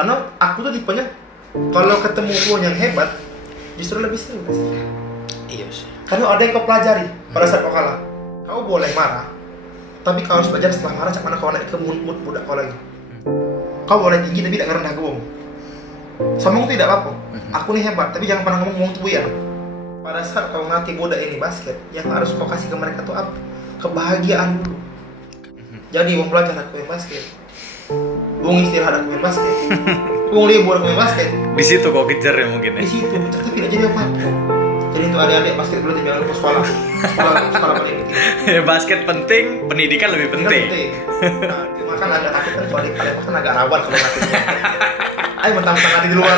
Karena aku tuh tipenya kalau ketemu gua yang hebat justru lebih seru guys. Iya sih. Karena ada yang kau pelajari pada saat kau kalah. Kau boleh marah, tapi kau harus belajar setelah marah cak mana kau naik ke mood budak kau lagi. Kau boleh tinggi tapi tidak rendah gua. Sombong tidak apa-apa. Aku nih hebat, tapi jangan pernah ngomong tuh ya. Pada saat kau ngerti budak ini basket, yang harus kau kasih ke mereka tuh apa? Kebahagiaan dulu. Jadi wong belajar aku main basket. Wong istirahat aku main basket. Wong libur aku main basket. Di situ kau kejar ya mungkin ya. Di situ, tapi tidak jadi apa-apa. Jadi untuk adik-adik basket dulu jangan lupa sekolah. Sekolah paling penting. Basket penting, pendidikan lebih penting. Nah, cuma kan agak takut kan kalau adik kan agak rawan kalau ngakunya. Ayo mentang-mentang nanti di luar.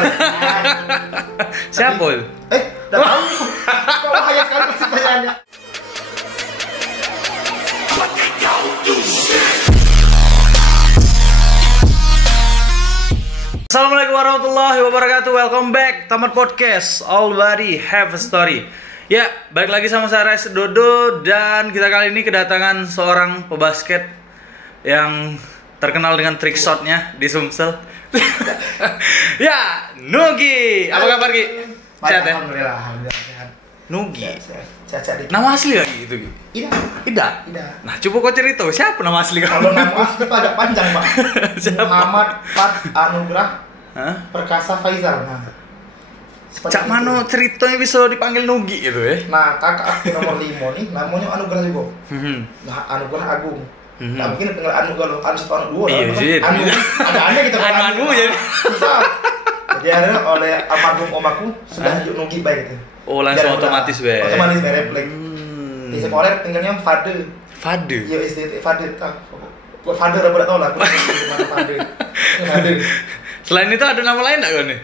Siapa? Udah tahu. Kok bahaya sekali pertanyaannya. Assalamualaikum warahmatullahi wabarakatuh. Welcome back Tamat Podcast. Already have a story. Ya, balik lagi sama saya Res Dodo. Dan kita kali ini kedatangan seorang pebasket yang terkenal dengan trick shotnya di Sumsel. Ya, Nugi. Apa kabar Ki? Sehat ya? Alhamdulillah sehat. Nugi. Sehat dikit. Nama asli lagi itu Ki? Ida. Nah, coba kau cerita siapa nama asli kamu? Kalau nama asli itu agak panjang, Pak. Siapa? Muhammad Fat Anugrah Hah? Perkasa Faizal. Nah, Cak Mano ceritanya bisa dipanggil Nugi gitu ya? Nah, kakak aku nomor 5 nih, namanya Anugrah juga. Nah, Anugrah Agung. Nah, mungkin tinggal Anu kalau Anu 1 Anu 2 iya, sih. Anu. Ada aneh gitu kan. Anu jadi. Susah. Jadi akhirnya oleh almarhum om aku sudah tunjuk Nugi baik gitu. Oh, langsung otomatis be. Otomatis be refleks. Di sekolah tinggalnya Fade. Fade. Iya, SDT Fade tak. Buat Fade udah tahu lah aku mana Fade. Fade. Selain itu ada nama lain enggak nih?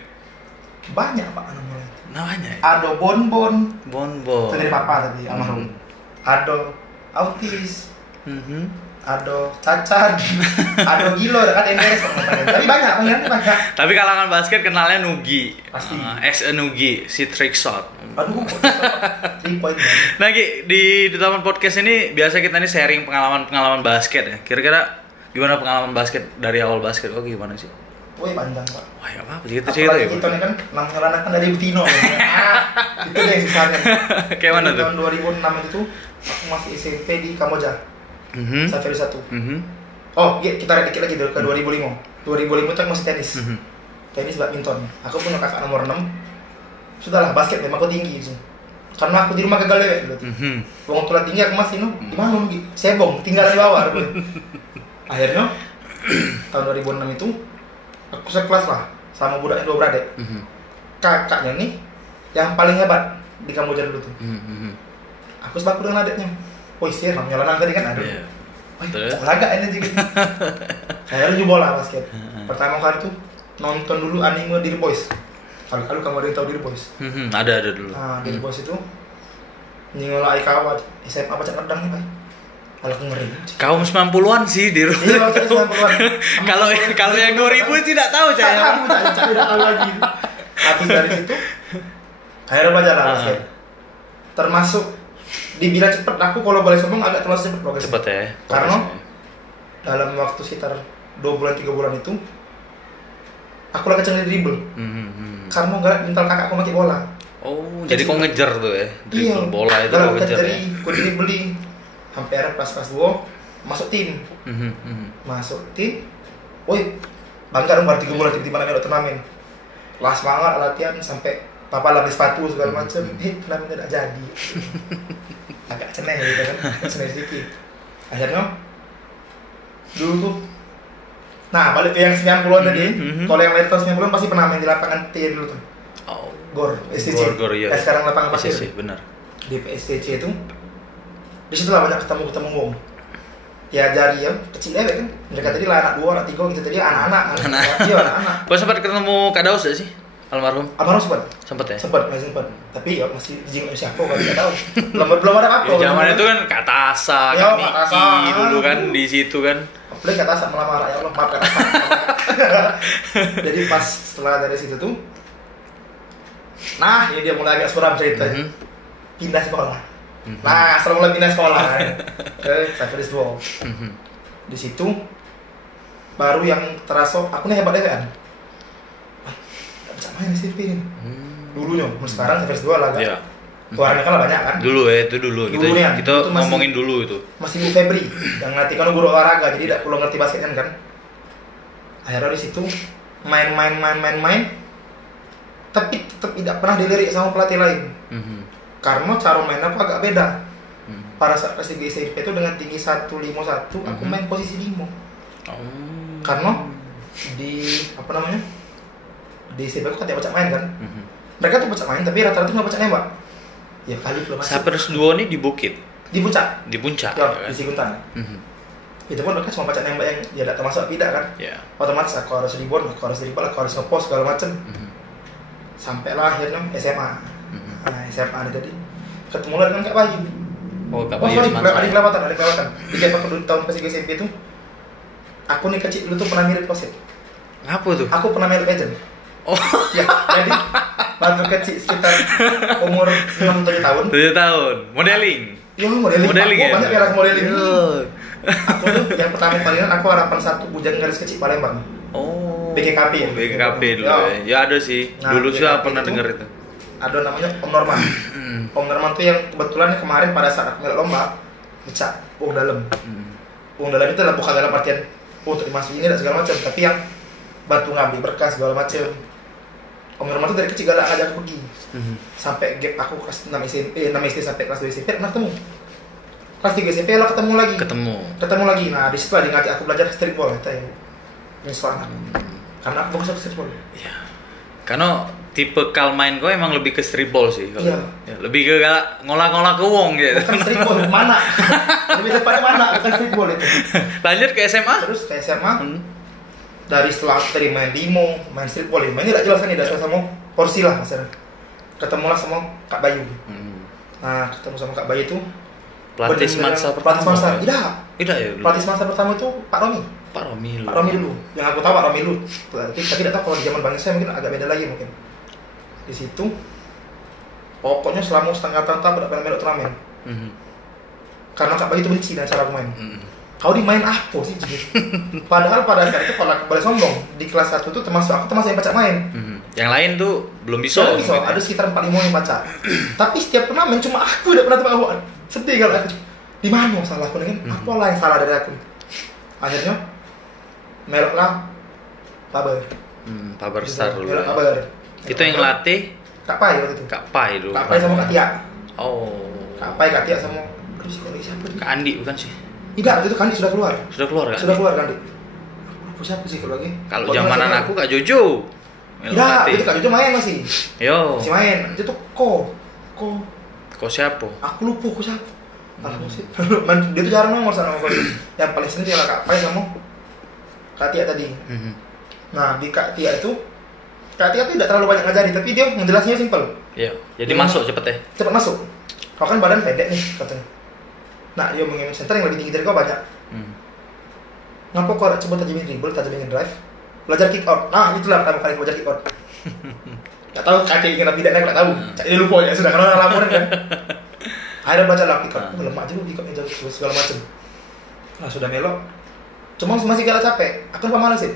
Banyak Pak namanya. Namanya? Ada Bonbon. Bonbon. Itu dari papa tadi almarhum. Ada Autis. Ada Cacat. Ada Gilo, kan MRS tapi banyak, banyak. Tapi kalangan basket kenalnya Nugi. Pasti. As a Nugi, si trick shot. Aduh, 3 point. Nah, Ki, di Taman Podcast ini biasa kita nih sharing pengalaman basket ya. Kira-kira gimana pengalaman basket dari awal basket? Oh, gimana sih? Woi, panjang, Pak. Wah, ya apa? Cerita ya, Pak. Kita nih kan namanya anak kan dari Butino. Itu yang susahnya. Kayak mana tuh? Tahun 2006 itu aku masih SMP di Kamboja. Safari 1. Oh, iya, kita dikit lagi dulu ke 2005. 2005 itu aku masih tenis. Tenis badminton. Aku punya kakak nomor 6. Sudahlah, basket memang aku tinggi sih. Karena aku di rumah gagal lewat dulu. Wong tua tinggi aku masih di mana gitu. Sebong, tinggal di bawah dulu. Akhirnya tahun 2006 itu aku sekelas lah sama budak yang 2 beradik. Kakaknya nih yang paling hebat di Kamboja dulu tuh. Aku sebaku dengan adiknya. Woi, sih namanya lanang tadi kan ada. Laga ini juga. Saya dulu bola basket. Pertama kali tuh nonton dulu anime Dear Boys. Kalau kamu ada yang tahu Dear Boys? Ada dulu. Nah, Dear Boys itu nyingola Aikawa SMA apa cak redang nih, Pak. Kalau aku ngeri. Kaum 90-an sih di rumah. Iya, 90-an. Kalau yang 2000 tidak tahu saya. Kamu tidak tahu lagi. Habis dari situ akhirnya belajar lah basket. Termasuk dibilang cepet, aku kalau boleh sombong agak terlalu cepet progresnya. Cepet ya. Karena dalam waktu sekitar 2 bulan 3 bulan itu aku lagi kenceng di dribble. Karena nggak mental kakak aku pakai bola. Oh, jadi kau ngejar tuh ya. Iya. Dribble bola itu kau ngejar. Jadi aku dribbling sampai akhirnya pas 2 masuk tim. Masuk tim. Woi, bangga dong baru 3 bulan tiba-tiba namanya turnamen. Lah semangat latihan sampai papa lapis sepatu segala macam. Kenapa tidak jadi? Agak ceneh gitu kan, ceneh sedikit. Akhirnya dulu tuh, nah balik ke yang 90-an tadi. Kalau yang lain tahun 90-an pasti pernah main di lapangan T dulu tuh. Oh. Gor STC. Gor iya. Sekarang lapangan pasir. STC benar. Di PSTC itu, di situ lah banyak ketemu wong. Ya jari ya kecil deh kan. Mereka tadi lah anak 2, anak 3 gitu tadi anak-anak. Iya anak-anak. Kau sempat ketemu Kak Daus gak sih? Almarhum sempat. Sempat ya? Sempat. Tapi ya masih jing siapa kan enggak tahu. Belum ada apa-apa. Ya, zaman itu kan Kak Tasa, ya, Kak Miki dulu kan di situ kan. Apalagi Kak Tasa melamar ya Allah, maaf Kak Tasa. Jadi pas setelah dari situ tuh, nah ini dia mulai agak suram ceritanya. Pindah sekolah. Nah, setelah mulai pindah sekolah ke Safari 2. Di situ baru yang terasa aku nih hebat kan. main SMP nih. Dulunya, sekarang Savers 2 lah kan. Iya. Keluarannya kan banyak kan. Dulu ya, itu dulu. Dulu nih, Kita itu masih- ngomongin dulu itu. Masih Bu Febri yang ngerti kan guru olahraga, jadi tidak perlu ngerti basket kan. Akhirnya di situ main, tapi tetap tidak pernah dilirik sama pelatih lain. Karena cara main aku agak beda. Pada saat kelas 3 SMP itu dengan tinggi 151, aku main posisi 5. Karena di di SMP aku kan tidak baca main kan. Mereka tuh baca main tapi rata-rata nggak baca nembak. Ya kali belum masuk. Savers 2 ini di Bukit. Di puncak. Di puncak. Ya, kan? di Sikuntang. Itu pun mereka cuma baca nembak yang ya tidak termasuk tidak kan. Ya. Otomatis aku harus rebound, aku harus dribble, aku harus ngepost segala macem. Sampailah akhirnya SMA. Nah, SMA ini tadi ketemu lagi dengan Kak Bayu. Oh, Kak Oh, Bayu sorry, Semansa. ada kelewatan. Di gap aku tahun pas SMP itu, aku nih kecil dulu tuh pernah mirip Kosip. Apa tuh? Aku pernah mirip agent. Oh, Ya, jadi waktu kecil sekitar umur 6-7 tahun. 7 tahun. Modeling. Ya, modeling. ya. Banyak yang modeling. Iya. Aku tuh yang pertama kalian aku harapan 1 Bujang Garis Kecil Palembang. Oh. BKKP ya? BKKP dulu Ya. ya. Ya ada sih. Nah, Dulu sih BKKP pernah itu denger itu. Ada namanya Om Norman. Om Norman tuh yang kebetulan kemarin pada saat aku melok lomba becak uang dalam. Uang dalam itu adalah bukan dalam artian untuk dimasukin ini dan segala macam, tapi yang bantu ngambil berkas segala macam. Om Norman tuh dari kecil galak ngajak aku pergi. Sampai gap aku kelas 6 SMP, 6 SD sampai kelas 2 SMP pernah ketemu. Kelas 3 SMP lah ketemu lagi. Ketemu lagi. Nah, di situ dia ngajak aku belajar streetball itu yang selangat. Karena aku fokus ke streetball. Iya. Karena tipe kal main kau emang lebih ke streetball sih. Iya. Ya, lebih ke ngolah-ngolah ke wong gitu. Bukan streetball, mana? Lebih tepatnya mana? Bukan streetball itu. Lanjut ke SMA? Terus ke SMA. Dari setelah dari main demo, main streetball, mainnya tidak jelas kan, tidak jelas sama porsi lah maksudnya. Ketemulah sama Kak Bayu. Nah, ketemu sama Kak Bayu itu Pelatih semasa pertama. Pelatih semasa. Tidak ya dulu. Pelatih semasa pertama itu Pak Romi. Pak Romi Dulu. Yang aku tahu Pak Romi dulu. Tapi tidak tahu kalau di zaman Bang saya mungkin agak beda lagi mungkin. Di situ pokoknya selama setengah tahun tak pernah melok turnamen. Karena Kak Bayu itu benci dengan cara aku main. Kau di main apa sih? Padahal pada saat itu kalau aku boleh sombong di kelas 1 itu termasuk yang baca main. Yang lain tuh belum bisa. Ada sekitar 4-5 yang baca. Tapi setiap turnamen cuma aku udah pernah tebak. Sedih kalau aku. Di mana salahku dengan apa lah yang salah dari aku? Akhirnya meloklah Paber. Paber Star dulu. Melok Paber. Itu yang latih Kak Pai waktu itu. Kak Pai dulu. Kak Pai sama Kak Tia. Oh. Kak Pai, Kak Tia sama terus kalau siapa dia? Kak Andi bukan sih? Tidak, waktu itu Kandi sudah keluar. Sudah keluar kan? Sudah keluar Kandi. Aku siapa sih kalau lagi? Kalau zamanan aku Kak Jojo. Tidak, itu Kak Jojo main masih. Yo. Masih main. Itu tuh Kok siapa? Aku lupa aku siapa. Alah sih. Dia tuh jarang nomor sama aku. Yang paling sering adalah Kak Pai sama Kak Tia tadi. Nah, di Kak Tia itu tidak terlalu banyak ngajari, tapi dia ngejelasinnya simpel. Iya. Jadi masuk cepet ya. Cepat masuk. Kau kan badan pendek nih katanya. Nah, dia mengambil center yang lebih tinggi dari kau banyak. Ngapa kau coba tajamin dribble, tajamin drive, belajar kick out. Nah, itulah pertama kali belajar kick out. Gak tahu kakek ingin tapi tidak nggak tahu. Dia lupa ya sudah karena laporan kan. Akhirnya belajar lah kick out. Lemak juga kick outnya jauh segala macam. Nah, sudah melok. Cuma masih gak capek. Aku lupa malas sih.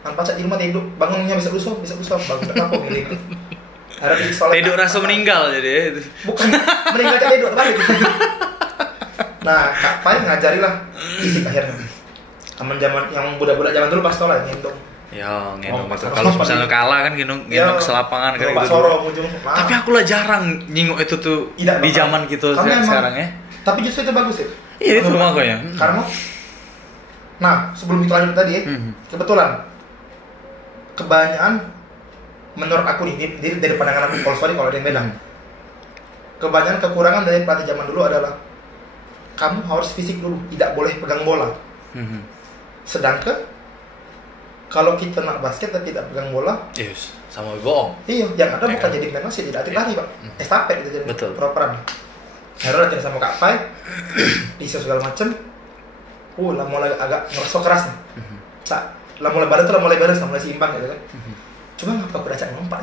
Pacar di rumah tidur, bangunnya bisa usah, bangun tak apa milih. Tidur rasa meninggal jadi. Bukan meninggal tidur terbalik. Nah, Kak Pai ngajarilah fisik akhirnya. Zaman yang budak-budak zaman dulu pas tau lah ngendong. Ya, ngendong betul. Kalau misalnya kalah kan ngendong ke selapangan kayak gitu. Sorong ujung. Tapi aku lah jarang nyingok itu tuh di zaman gitu sekarang ya. Tapi justru itu bagus ya. Iya, itu makanya. Karena nah, sebelum kita lanjut tadi kebetulan kebanyakan menurut aku nih dari pandangan aku, kalau ada yang beda. Kebanyakan kekurangan dari pelatih zaman dulu adalah kamu harus fisik dulu, tidak boleh pegang bola. Sedangkan kalau kita nak basket dan tidak pegang bola, yes, sama bohong. Iya, yang ada bukan jadi pemain masih tidak lari pak, estafet itu jadi peroperan. Akhirnya latihan sama Kak Pai, bisa segala macam. Lah mulai agak ngerasa keras nih. Lah mulai badan tuh mulai beres, mulai seimbang gitu kan. Cuma ngapa aku dacak ngompak?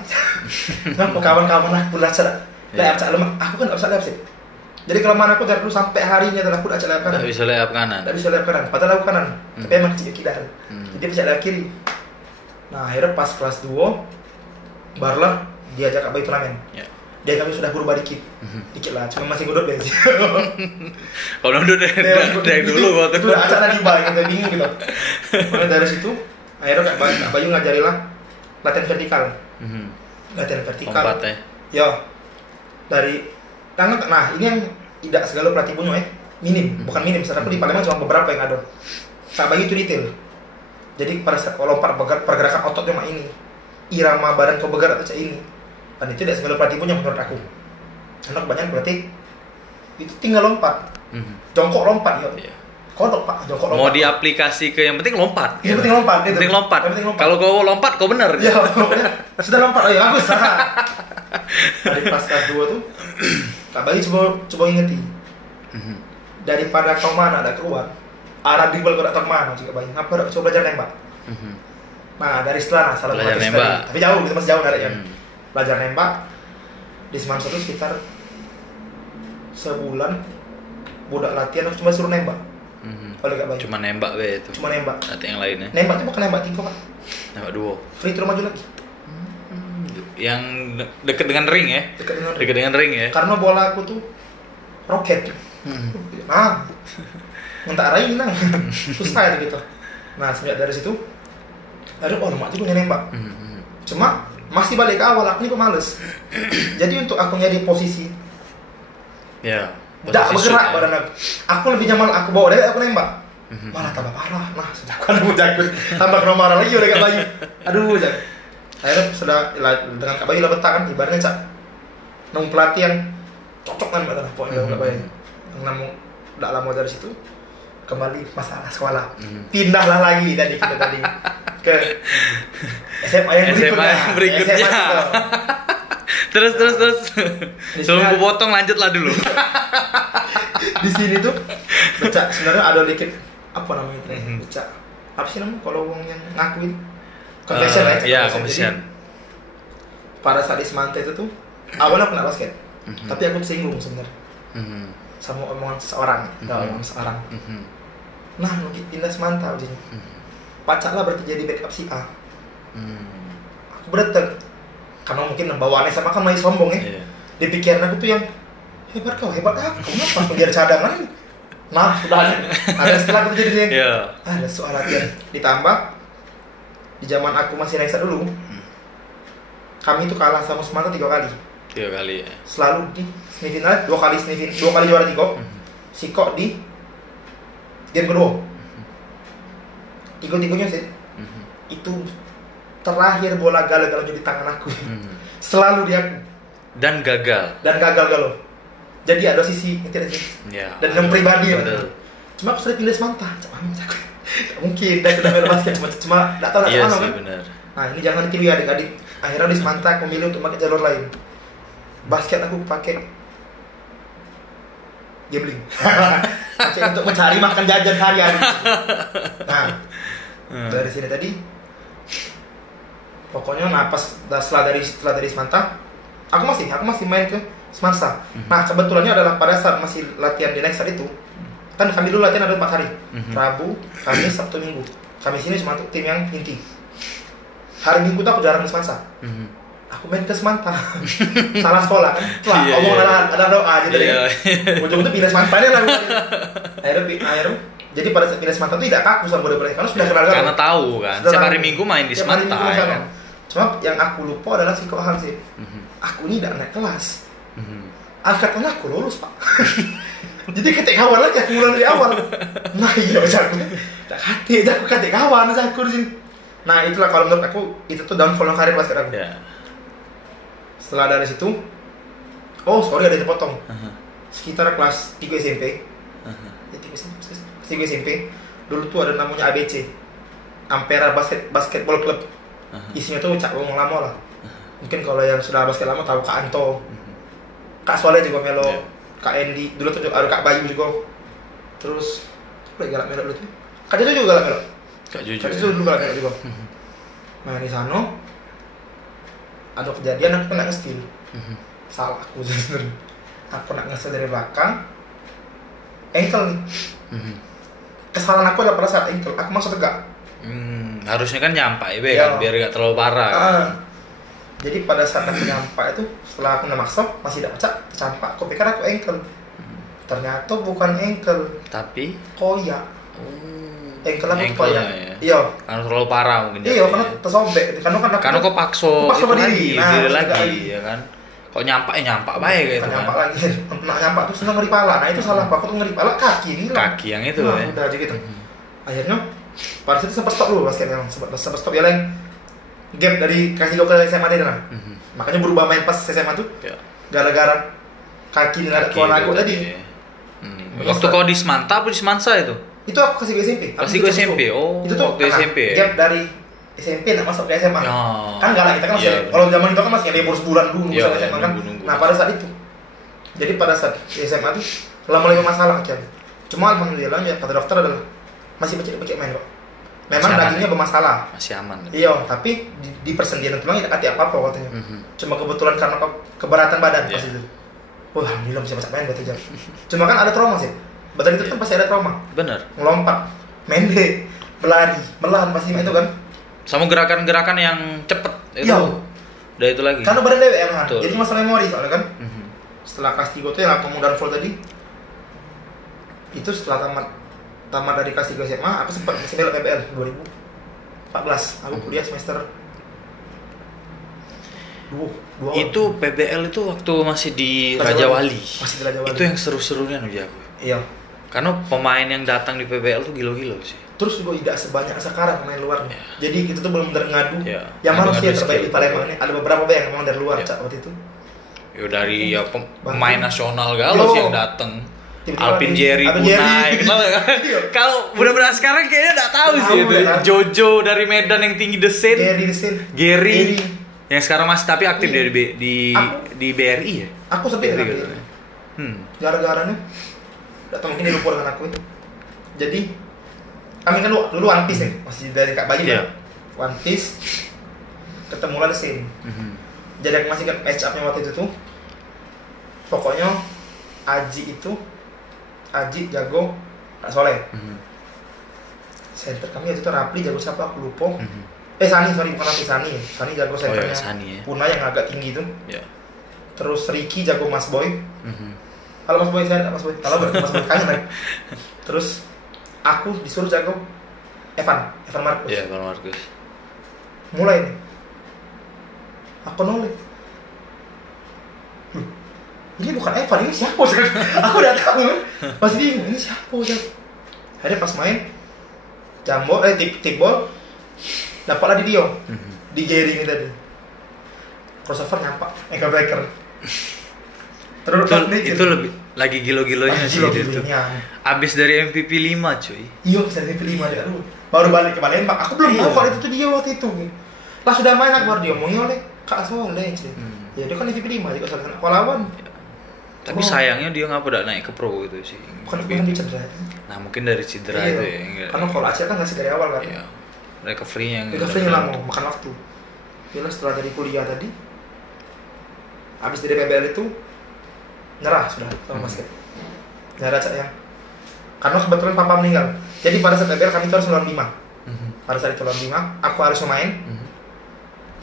Ngapa kawan-kawan aku dacak layap cak lemah? Aku kan nggak bisa layap sih. Jadi kelemahan aku dari dulu sampai harinya adalah aku dacak layap kanan. Nggak bisa layap kanan. Nggak bisa layap kanan. Padahal aku kanan. Tapi emang kecil kidal. Jadi bisa layap kiri. Nah akhirnya pas kelas 2 Barulah diajak Kak Bayu turnamen. Ya. Dia kami sudah berubah dikit lah, cuma masih ngudut deh sih. Kalau udah dari dulu waktu itu udah acara di bar kita bingung gitu. Mulai dari situ, akhirnya Kak Bayu ngajarilah latihan vertikal. Latihan vertikal. Lompat ya. Yo, dari nah ini yang tidak segala pelatih punya minim, bukan minim. Sebenarnya di Palembang cuma beberapa yang ada. Kak Bayu itu detail. Jadi pada saat lompat pergerakan otot cuma ini, irama badan kau bergerak itu ini. Dan itu tidak segala pelatih punya menurut aku. Karena kebanyakan pelatih itu tinggal lompat, jongkok lompat ya. Iya. Kodok pak, jongkok lompat. Mau diaplikasi ke yang penting lompat. Yang penting lompat. Yang penting lompat. Kalau kau lompat, kau bener. Ya, sudah lompat. Oh ya bagus. Dari pas kelas 2 tuh, Kak Bayu coba ingeti. Daripada kau mana ada keluar, arah dribble kau datang mana Kak Bayu. Ngapa coba belajar nembak? Nah dari setelah salah belajar nembak. Tapi jauh, kita masih jauh dari ya. Belajar nembak di Semansa itu sekitar sebulan budak latihan aku cuma suruh nembak. Oleh Kak Bayu. Cuma nembak be itu. Cuma nembak. Nanti yang lainnya. Nembak itu bukan nembak 3 Pak. Nembak 2. Free throw maju lagi. Yang dekat dengan ring ya. Dekat dengan ring ya. Karena bola aku tuh roket. Nah, minta arahin nang. Susah gitu. Nah, sejak dari situ aduh lemak juga nembak. Cuma masih balik ke awal, aku ini pemalas. Jadi untuk aku nyari posisi tidak bergerak badan aku. Aku lebih nyaman aku bawa dia, aku nembak. Malah tambah parah. Nah, sudah aku jago. Tambah kena marah lagi oleh Kak Bayu. Aduh, jago. Akhirnya sudah dengan Kak Bayu lah betah kan, ibaratnya cak nemu pelatih yang cocok kan badan pokoknya Kak Bayu. Nemu tidak lama dari situ kembali masalah sekolah. Pindahlah lagi kita tadi ke SMA yang berikutnya. SMA terus. Sebelum aku potong lanjutlah dulu. Di sini tuh becak sebenarnya ada dikit apa namanya itu? Becak. Apa sih namanya kalau wong yang ngakuin? Confession lah. Iya, confession. Pada saat di Semanta itu tuh awalnya aku nak basket. Tapi aku tersinggung sebenarnya. Sama omongan seseorang. Nah, mungkin pindah Semanta ujinya. Pacak lah berarti jadi backup si A. Aku beretek karena mungkin bawaannya sama kan lagi sombong ya. Di pikiran aku tuh yang hebat aku, kenapa biar cadangan ini? Nah, sudah ada setelah itu jadi ada soal latihan. Ditambah di zaman aku masih naik dulu, kami tuh kalah sama Semanta 3 kali. 3 kali ya. Selalu di semifinal 2 kali juara 3. Sikok di game kedua. 3-3-nya sih. Itu terakhir bola gagal di tangan aku. Selalu di aku. Dan gagal galau. Jadi ada sisi itu sih. Ya. Dan yang pribadi ya. Cuma aku sudah pilih Semanta. Mungkin dan sudah main basket cuma enggak tahu iya kan. Benar. Nah, ini jangan ditiru ya adik-adik. Akhirnya di Semanta aku milih untuk pakai jalur lain. Basket aku pakai gambling. Pakai untuk mencari makan jajan sehari-hari. Nah, dari sini tadi pokoknya setelah dari Semanta aku masih main ke Semansa. Nah, kebetulannya adalah pada saat masih latihan di next itu kan kami dulu latihan ada 4 hari. Rabu, Kamis, Sabtu, Minggu. Kamis ini cuma untuk tim yang inti. Hari Minggu tuh aku jarang ke Semansa. Aku main ke Semanta. Salah sekolah kan. Ada doa aja tadi. Ujung itu pindah Semanta lah. Akhirnya jadi pada saat pindah Semanta itu tidak kaku sama bola-bola karena sudah kenal. Karena tahu kan. Setiap hari Minggu main di Semanta kan. Cuma yang aku lupa adalah si Kohang sih. Aku ini tidak naik kelas. Angkatan aku lulus Pak. Jadi ketik kawan lagi aku mulai dari awal. Nah iya aku ketik kawan aku di sini. Nah itulah kalau menurut aku itu tuh downfall karir basket aku. Setelah dari situ, ada yang dipotong. Sekitar kelas 3 SMP. 3 SMP. Dulu tuh ada namanya ABC. Ampera Basketball Club. Isinya tuh cak wong lama lah. Mungkin kalau yang sudah basket lama tahu Kak Anto. Kak Soleh juga melo. Kak Endi, dulu tuh ada Kak Bayu juga. Terus lagi galak melo dulu tuh. Kak Jojo juga galak melo. Kak Jojo dulu galak melo juga. Nah di sana ada kejadian aku kena nge-steal. Salah aku sebenarnya. Aku nak nge-steal dari belakang. Ankle nih. Kesalahan aku adalah pada saat ankle. Aku masuk tegak. Harusnya kan nyampai kan biar gak terlalu parah. Jadi pada saat aku nyampak itu, setelah aku maksa masih tidak pecah, tercampak. Aku pikir aku ankle. Ternyata bukan ankle, tapi koyak. Ankle aku ankle koyak. ya. Iya. Karena terlalu parah mungkin. Iya, karena tersobek. Karena kok pakso itu berdiri lagi, lagi, ya kan. Kok nyampak baik gitu kan. Nyampak lagi. Nyampak terus ngeri pala. Nah, itu salah aku tuh ngeri pala kaki ini. Kaki yang itu ya. Udah aja gitu. Akhirnya pada situ sempat stop dulu basket memang. Sempat stop ya lain. Gap dari kasih gue ke SMA dia nah. Makanya berubah main pas SMA tuh. Ya. Gara-gara kaki nggak ada kawan aku tadi. Waktu kau di Semanta apa di Semansa itu? Itu aku kasih ke SMP. Kasih ke SMP. Oh. Itu tuh waktu SMP. Gap dari SMP nak masuk ke SMA. Oh. Kan enggak lah kita kan masih kalau zaman itu kan masih libur sebulan dulu ya, sama SMA kan. Nunggu. Nah, pada saat itu. Jadi pada saat SMA tuh lama-lama masalah kan. Cuma alhamdulillah ya kata dokter adalah masih becek main kok. Memang dagingnya bermasalah. Masih aman. Iya, tapi di persendian tulang tidak ada apa-apa katanya. Cuma kebetulan karena keberatan badan pas itu. Wah, alhamdulillah bisa main berarti jam. Cuma kan ada trauma sih. Badan itu kan pasti ada trauma. Benar. Ngelompat, mendek, berlari, melahan pasti itu kan. Sama gerakan-gerakan yang cepet itu. Iya. Udah itu lagi. Karena badan dewe kan. Jadi masalah memori soalnya kan. Setelah kelas 3 tuh yang aku mau downfall tadi. Itu setelah tamat dari kelas 3 SMA, aku sempat masih belok PBL 2014. Aku kuliah semester 2. Itu PBL itu waktu masih di Raja Wali. Masih di Raja Wali. Itu yang seru-serunya nih aku. Iya. Karena pemain yang datang di PBL tuh gilo-gilo sih. Terus juga tidak sebanyak sekarang pemain luar. Ya. Jadi kita tuh benar-benar ngadu. Ya. Yang mana sih yang terbaik di Palembang ini? Ada beberapa yang memang dari luar cak waktu itu. Ya dari ya pemain nasional galau sih yang datang. Alvin Jerry Bunai, kenal ya kan? Kalau benar-benar sekarang kayaknya nggak tahu sih itu. Jojo dari Medan yang tinggi desin. Gary. Yang sekarang masih tapi aktif di BRI ya. Aku sepi gitu. Gara-garanya datang mungkin lupa dengan aku itu. Jadi kami kan dulu One Piece nih, masih dari Kak Bayu kan. One Piece ketemu lah desin. Jadi aku masih kan match up-nya waktu itu tuh. Pokoknya Aji jago Kak Soleh. Center kami itu Rapli jago siapa aku lupa. Sani bukan Rapli, Sani jago centernya. Sani ya. Puna yang agak tinggi tuh. Ya. Terus Ricky jago Mas Boy. Halo Mas Boy, saya Mas Boy. Halo Mas Boy kangen lagi. Terus aku disuruh jago Evan Marcus. Iya, Evan Marcus. Mulai nih. Aku nolih. Ini bukan Evan, ini siapa sih? Aku udah tahu, masih bingung ini siapa sih? Akhirnya pas main jambol, tip ball, dapatlah di Dio, di Gary ini tadi. Crossover nyampak, ankle breaker. Terus itu lebih lagi gilo-gilonya sih itu. Abis dari MVP 5 cuy. Iya, abis dari MVP 5 ya. Baru balik ke Palembang. Aku belum tahu kalau itu tuh dia waktu itu. Pas sudah main aku baru diomongin oleh Kak Soleh cuy. Ya dia kan MVP 5 juga salah satu lawan. Tapi sayangnya dia nggak pada naik ke pro gitu sih. Bukan dari cedera. Nah mungkin dari cedera itu ya. Karena kalau Aceh kan ngasih dari awal kan. Iya. Recovery-nya lama, makan waktu. Bila setelah dari kuliah tadi, habis dari PBL itu nyerah sudah sama basket. Nyerah cak ya. Karena kebetulan papa meninggal. Jadi pada saat PBL kami itu harus lawan 5. Pada saat itu lawan 5, aku harus main.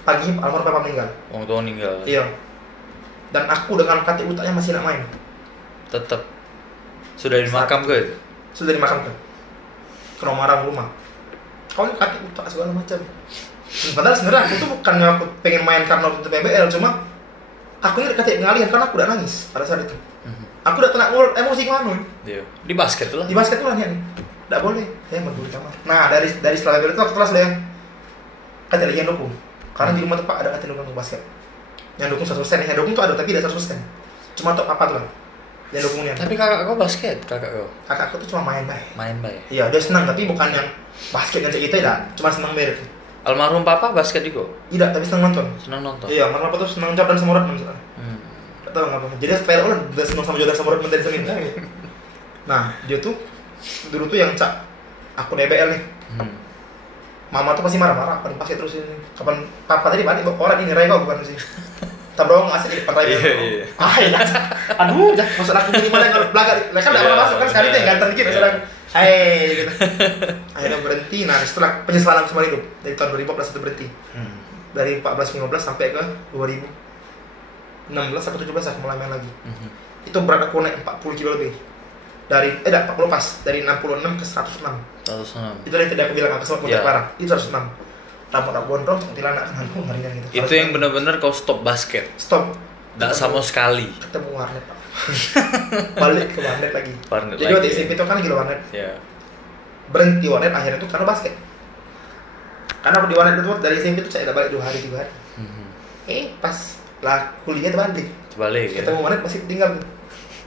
Paginya almarhum papa meninggal. Oh, tuh meninggal. Iya. Dan aku dengan KTU utaknya masih nak main. Tetap sudah dimakamkan itu? Sudah dimakamkan. Ke rumah. Kau ini KTU utak segala macam. Padahal sebenarnya aku tuh bukannya aku pengen main karena waktu itu PBL, cuma aku ini KTU pengalihan karena aku udah nangis pada saat itu. Aku udah kena emosi kemana? Iya. Di basket tuh lah. Di basket tuh lah nih. Tidak boleh. Saya mau di kamar. Nah dari setelah PBL itu aku kelas yang KTU yang dukung. Karena di rumah tuh Pak ada KTU dukung basket. Yang dukung 100%, yang dukung tuh ada tapi tidak 100%. Cuma top apa tuh lah yang dukungnya. Tapi kakak kau basket, kakak aku tuh cuma main baik. Iya, dia senang tapi bukan yang basket ngajak kita ya, cuma senang beres. Almarhum papa basket juga? Tidak, tapi senang nonton. Iya, almarhum papa tuh senang Jordan sama Rodman misalnya. Gak tau ngapa. Jadi saya udah senang sama Jordan sama Rodman dari senin. Nah, dia tuh dulu tuh yang cak aku DBL nih. Mama tuh pasti marah-marah, kapan basket terus ini. Kapan papa tadi balik orang ini ngerai kau bukan sih. Tabrong asli di depan raya. Iya. Aduh, maksud aku minimal yang belakang. Lah kan enggak pernah masuk kan sekali tuh yang ganteng dikit maksud aku. Gitu. Akhirnya berhenti. Nah, setelah penyesalan seumur hidup dari tahun 2014 itu berhenti. dari 14-15 sampai ke 2016 atau 17 aku mulai main lagi. Itu berat aku naik 40 kilo lebih. Dari 40 pas, dari 66 ke 106. 106. Itu yang tadi aku bilang aku sempat muntah parah. Itu 106. Rambut aku gondrong, kuntilanak kan hantu ngerinya gitu. Itu yang benar-benar kau stop basket. Stop. Enggak sama sekali. Ketemu warnet, Pak. Balik ke warnet lagi. Warnet Jadi lagi. waktu SMP itu kan lagi warnet. Ya. Berhenti warnet akhirnya itu karena basket. Karena aku di warnet itu dari SMP itu saya udah balik 2 hari 3 hari. Pas lah kuliah itu balik. Balik ya. Ketemu warnet masih tinggal.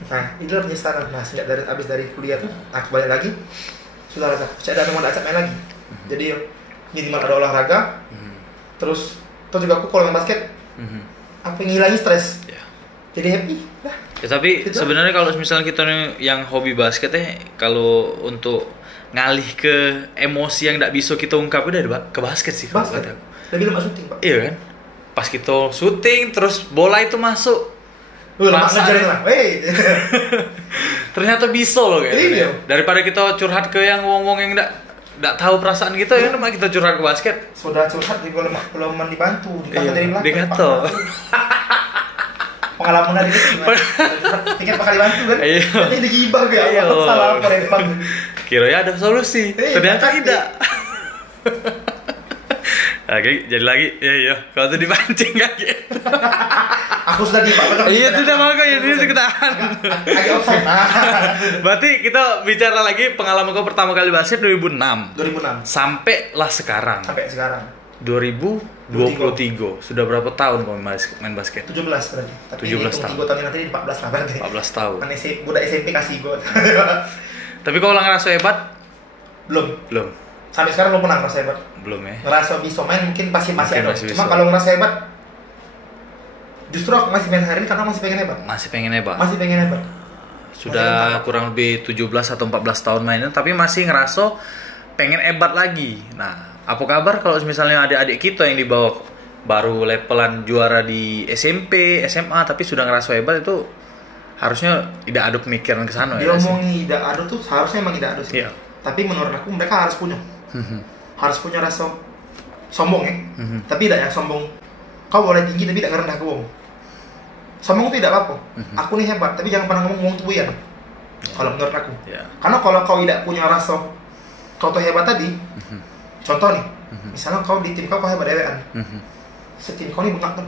Nah, itulah penyesalan. Nah, sejak abis dari kuliah tuh aku balik lagi. Sudah rasa saya ada teman ajak main lagi. Jadi minimal ada olahraga. Terus juga aku kalau main basket apa ngilangin stres. Ya. Jadi happy. Nah, Ya, tapi gitu. sebenarnya kalau misalnya kita nih yang hobi basket kalau untuk ngalih ke emosi yang tidak bisa kita ungkapin dari ke basket sih kalau Basket. kata aku. Lebih lemak syuting, Pak. Iya kan? Pas kita syuting terus bola itu masuk. Lemak Rasanya- ngejar lah. Wey. Ternyata bisa loh Iya. kayaknya. Daripada kita curhat ke yang wong-wong yang enggak tahu perasaan kita ya kan kita curhat ke basket. Sudah curhat di lemak belum dibantu, dikata dari belakang. dikata. Pengalaman dari itu gimana? Pikir bakal dibantu kan? Iya. Tapi digibah ya. Iya. Salah apa Bang? Kiranya ada solusi. Ternyata taktik. tidak. Oke, jadi lagi. Iya. Kalau tuh dipancing kan gitu. Aku sudah di Pak. Iya, sudah makanya itu ketahan. Agak offside. Berarti kita bicara lagi pengalaman kau pertama kali basket 2006. 2006 Sampai lah sekarang. sampai sekarang 2023. Sudah berapa tahun kau main basket? 17 berarti. Tapi 17 tahun. 3 tahun nanti 14 lah berarti. 14 tahun. Kan budak SMP kasih gue. Tapi kau ulang ngerasa hebat? Belum. Belum. Sampai sekarang belum pernah ngerasa hebat. Belum ya. Ngerasa bisa main mungkin masih Mungkin ada. masih Cuma bisa. kalau ngerasa hebat justru aku masih main hari ini karena masih pengen hebat. Masih pengen hebat. Masih pengen hebat. Sudah kurang lebih 17 atau 14 tahun mainnya tapi masih ngerasa pengen hebat lagi. Nah, apa kabar kalau misalnya adik-adik kita yang dibawa baru levelan juara di SMP, SMA tapi sudah ngerasa hebat itu harusnya tidak ada pemikiran ke sana Dia ya sih? ngomong tidak ada tuh harusnya emang tidak ada sih. Iya. Tapi menurut aku mereka harus punya. Harus punya rasa sombong ya. Tapi tidak yang sombong. Kau boleh tinggi tapi tidak ngerendah ke wong. Sombong itu tidak apa-apa. Aku nih hebat, tapi jangan pernah ngomong wong tuh buyan. Kalau menurut aku. Ya. Karena kalau kau tidak punya rasa kau tuh hebat tadi. Contoh nih, misalnya kau di tim kau hebat dewean. Setim kau nih bengkak kan.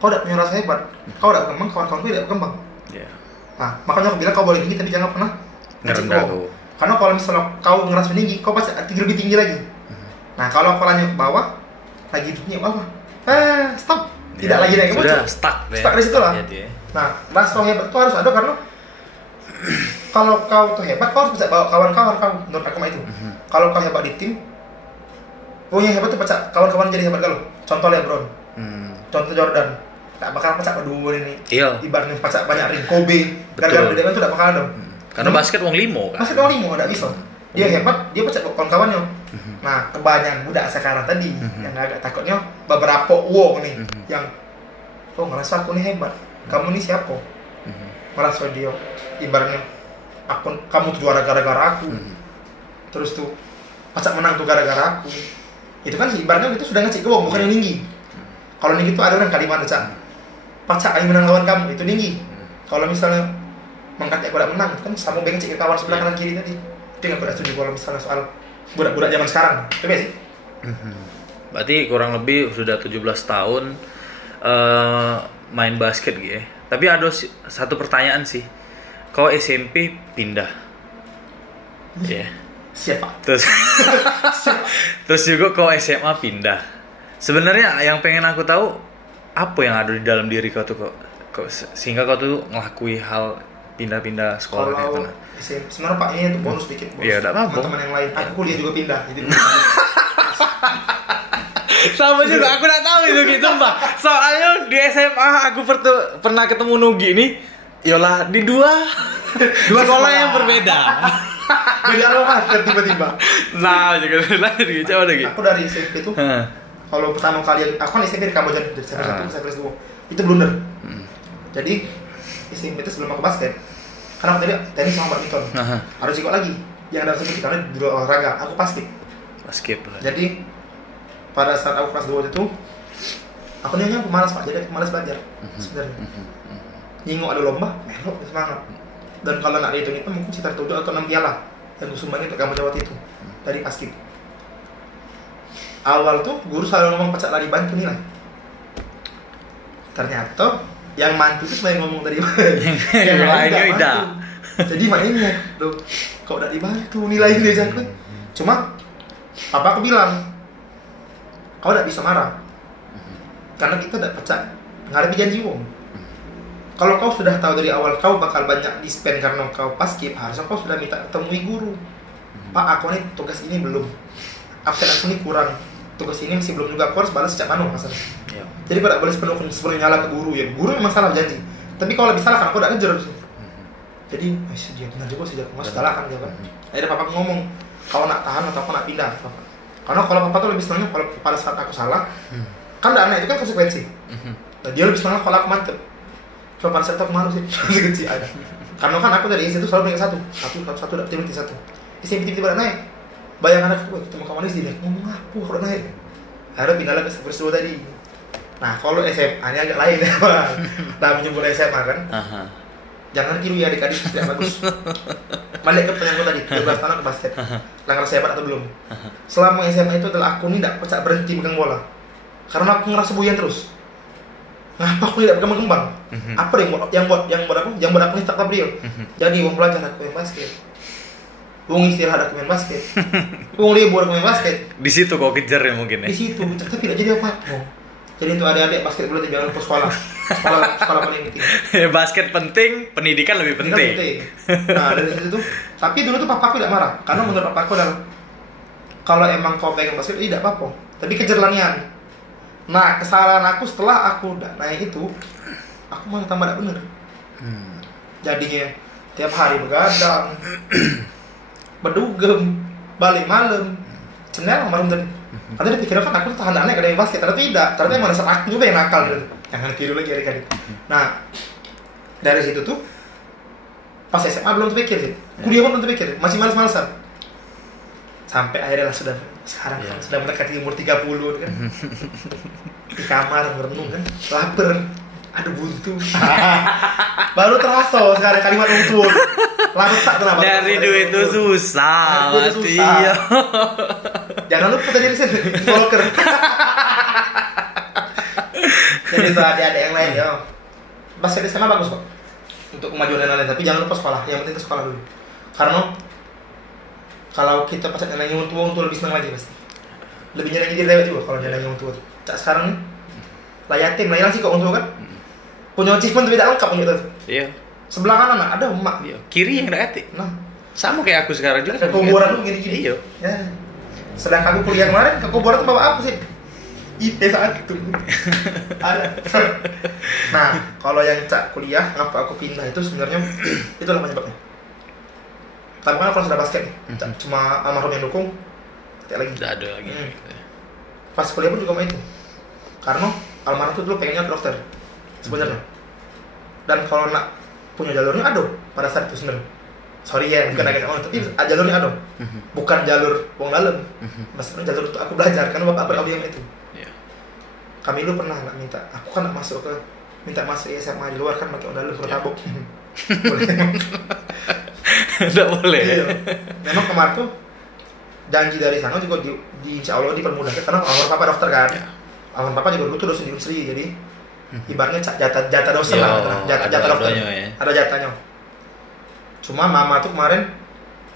Kau tidak punya rasa hebat. Kau tidak berkembang, kawan-kawan kau tidak berkembang. Ya. Nah, makanya aku bilang kau boleh tinggi tapi jangan pernah ngecek Ngerendah kau. kau. Karena kalau misalnya kau ngerasa tinggi, kau pasti lebih tinggi lagi. Nah, kalau kau lanjut ke bawah, lagi duduknya bawah. Stop. Tidak Ya, lagi naik ke sudah puncak. stuck deh. Stuck di situ lah. Iya, dia. Nah, rasa hebat itu harus ada karena kalau kau tuh hebat, kau harus bisa bawa kawan-kawan kau. Menurut aku mah itu. Kalau kau hebat di tim, yang hebat tuh pecah kawan-kawan jadi hebat kalau. Contoh LeBron, contoh Jordan, tak bakal pecah berdua ini. Iya. Ibaratnya pecah banyak ring Kobe, gara-gara dia itu tak bakal ada. Karena basket wong limo kan. Masih kalau limo nggak bisa. Dia hebat, dia pecah kawan-kawannya. Nah, kebanyakan budak sekarang tadi yang agak takutnya beberapa wong nih yang ngerasa aku nih hebat. Kamu nih siapa? Merasa dia ibaratnya kamu tuh juara gara-gara aku. Terus tuh pacak menang tuh gara-gara aku. Itu kan ibaratnya itu sudah ngecek ke wong, bukan yang tinggi. Kalau tinggi itu ada orang kalimat cak. Pacak kali menang lawan kamu, itu tinggi. Kalau misalnya mengkata aku udah menang, itu kan sama dengan cek kawan sebelah kanan kiri tadi. Itu yang aku udah setuju kalau misalnya soal budak-budak zaman sekarang. Itu sih. Berarti kurang lebih sudah 17 tahun main basket gitu ya. Tapi ada satu pertanyaan sih. Kau SMP pindah. Ya. Siapa? Terus juga kau SMA pindah. Sebenarnya yang pengen aku tahu apa yang ada di dalam diri kau tuh kok sehingga kau tuh ngelakui hal pindah-pindah sekolah kayak Kalau mana? sebenarnya Pak ini tuh bonus dikit. Bonus. Iya, enggak apa-apa. Teman-teman yang lain. Aku kuliah juga pindah. Jadi Sama juga, aku udah tahu itu gitu mbak. Soalnya di SMA aku pernah ketemu Nugi nih. Yolah di dua sekolah yang berbeda. Jadi alma tiba-tiba. Nah juga lanjut gitu coba lagi. Aku dari SMP tuh kalau pertama kali aku kan SMP di Kamboja dari SMP 1 sampai kelas 2 itu blunder. Jadi SMP itu sebelum aku basket karena aku tadi tenis sama badminton. Harus ikut lagi yang dari SMP karena di olahraga aku basket. Basket. Jadi pada saat aku kelas 2 itu Aku nanya pemalas Pak, jadi malas belajar sebenarnya. Nyingok ada lomba, melok semangat. Dan kalau nak dihitung itu mungkin sekitar 7 atau 6 piala yang gue sumbangin untuk kamu Jawa itu dari basket. Awal tuh guru selalu ngomong pecah lari bantu nilai. Ternyata yang mantu itu sebenarnya ngomong tadi yang lainnya tidak. Jadi mainnya, loh, kok udah dibantu nilainya jago. Cuma papa aku bilang, kau tidak bisa marah, karena kita tidak percaya ngarepi janji wong. Kalau kau sudah tahu dari awal kau bakal banyak di-spend karena kau paskib, harusnya kau sudah minta temui guru. Pak, aku nih tugas ini belum, absen aku nih kurang, tugas ini masih belum juga, aku harus balas sejak mana masalah. Jadi kau tidak boleh sepenuhnya nyala ke guru ya. Guru memang salah janji, tapi kalau lebih salah kan kau tidak ngejar. Jadi, dia benar juga sih, aku nggak salah kan dia kan. Akhirnya papa ngomong, kau nak tahan atau aku nak pindah. Karena kalau papa tuh lebih senangnya kalau pada saat aku salah, kan anak itu kan konsekuensi. Nah, dia lebih senang kalau aku mantep. Kalau pada saat aku malu sih, masih kecil ada. Karena kan aku dari isi itu selalu naik satu dapat tiba satu. Isi tiba-tiba naik. Bayangkan aku, ketemu kawan di sini, ngomong apa kalau naik. Akhirnya pindahlah ke peristiwa tadi. Nah, kalau SMA ini agak lain ya, nah menyebut SMA kan. Jangan tiru ya adik-adik, tidak bagus. Balik ke pertanyaan tadi, 13 tahun ke basket. Langkah sehat atau belum? Selama SMA itu adalah aku ini tidak pecah berhenti megang bola. Karena aku ngerasa buyan terus. Ngapa aku tidak berkembang? Apa yang buat aku ini tak tabril? Jadi wong belajar aku main basket. Wong istirahat aku main basket. Wong libur aku main basket. Di situ kau kejar ya mungkin ya. Di situ, tapi tidak jadi apa-apa. Jadi untuk adik-adik basket boleh jangan lupa sekolah. Sekolah paling penting. Basket penting, pendidikan lebih penting. Nah, dari situ tuh, tapi dulu tuh papaku tidak marah. Karena menurut papaku adalah kalau emang kau pengen basket, tidak apa-apa. Tapi kejar lanian. Nah, kesalahan aku setelah aku udah naik itu, aku malah tambah tidak bener. Jadinya tiap hari begadang, berdugem, balik malam, cenel malam tadi. Karena dia pikirkan aku tuh tahan aneh kadang yang basket, ternyata tidak. Ternyata emang dasar aku juga yang nakal gitu. Jangan tiru lagi adik-adik. Nah, dari situ tuh pas SMA belum terpikir sih. Kuliah pun belum terpikir, masih malas-malasan. Sampai akhirnya lah sekarang sudah mendekati umur 30 kan. Di kamar merenung kan, lapar. Aduh buntu. Baru terasa sekarang kalimat untuk langsat kenapa? Dari duit itu susah, mati ya. Jangan lupa tadi sini stalker. Jadi itu adik-adik yang lain ya. Basket di sana bagus kok untuk kemajuan yang lain, tapi jangan lupa sekolah. Yang penting itu sekolah dulu. Karena kalau kita pas nyenangin orang tua lebih senang lagi pasti. Lebih nyenangin diri lewat juga kalau nyenangin orang tua. Cak sekarang nih lah yatim, lah hilang sih kok orang tua kan. Punya achievement tapi tidak lengkap gitu. Iya. Sebelah kanan ada emak. Iya. Kiri yang tidak etik. Nah, sama kayak aku sekarang juga. Kekuburan lu gini-gini. Iya. Ya. Sedangkan aku kuliah kemarin kekuburan tuh bawa apa sih? IP saat itu. Ada. Nah, kalau yang cak kuliah, ngapa aku pindah itu sebenarnya itulah penyebabnya. Tapi kan aku sudah basket nih. Cuma almarhum yang dukung. Tidak lagi. Tidak ada lagi. Pas kuliah pun juga mau itu. Karena almarhum tuh dulu pengennya dokter. Sebenarnya. Dan kalau nak punya jalurnya ada pada saat itu sebenarnya. Sorry ya, bukan agak ngomong, tapi jalurnya ada. Bukan jalur wong dalam. Maksudnya jalur untuk aku belajar, karena bapak beraudiam itu. Kami dulu pernah nak minta, aku kan nak masuk ke minta masuk SMA di luar kan pakai wong dalam bertabuk. Boleh. Tidak boleh. Iya. Memang kemarin tuh janji dari sana juga di insya Allah dipermudahkan karena almarhum papa dokter kan. Almarhum papa juga dulu tuh dosen di Unsri, jadi ibaratnya jatah dosen lah, jatah dokter. Ada jatahnya. Cuma mama tuh kemarin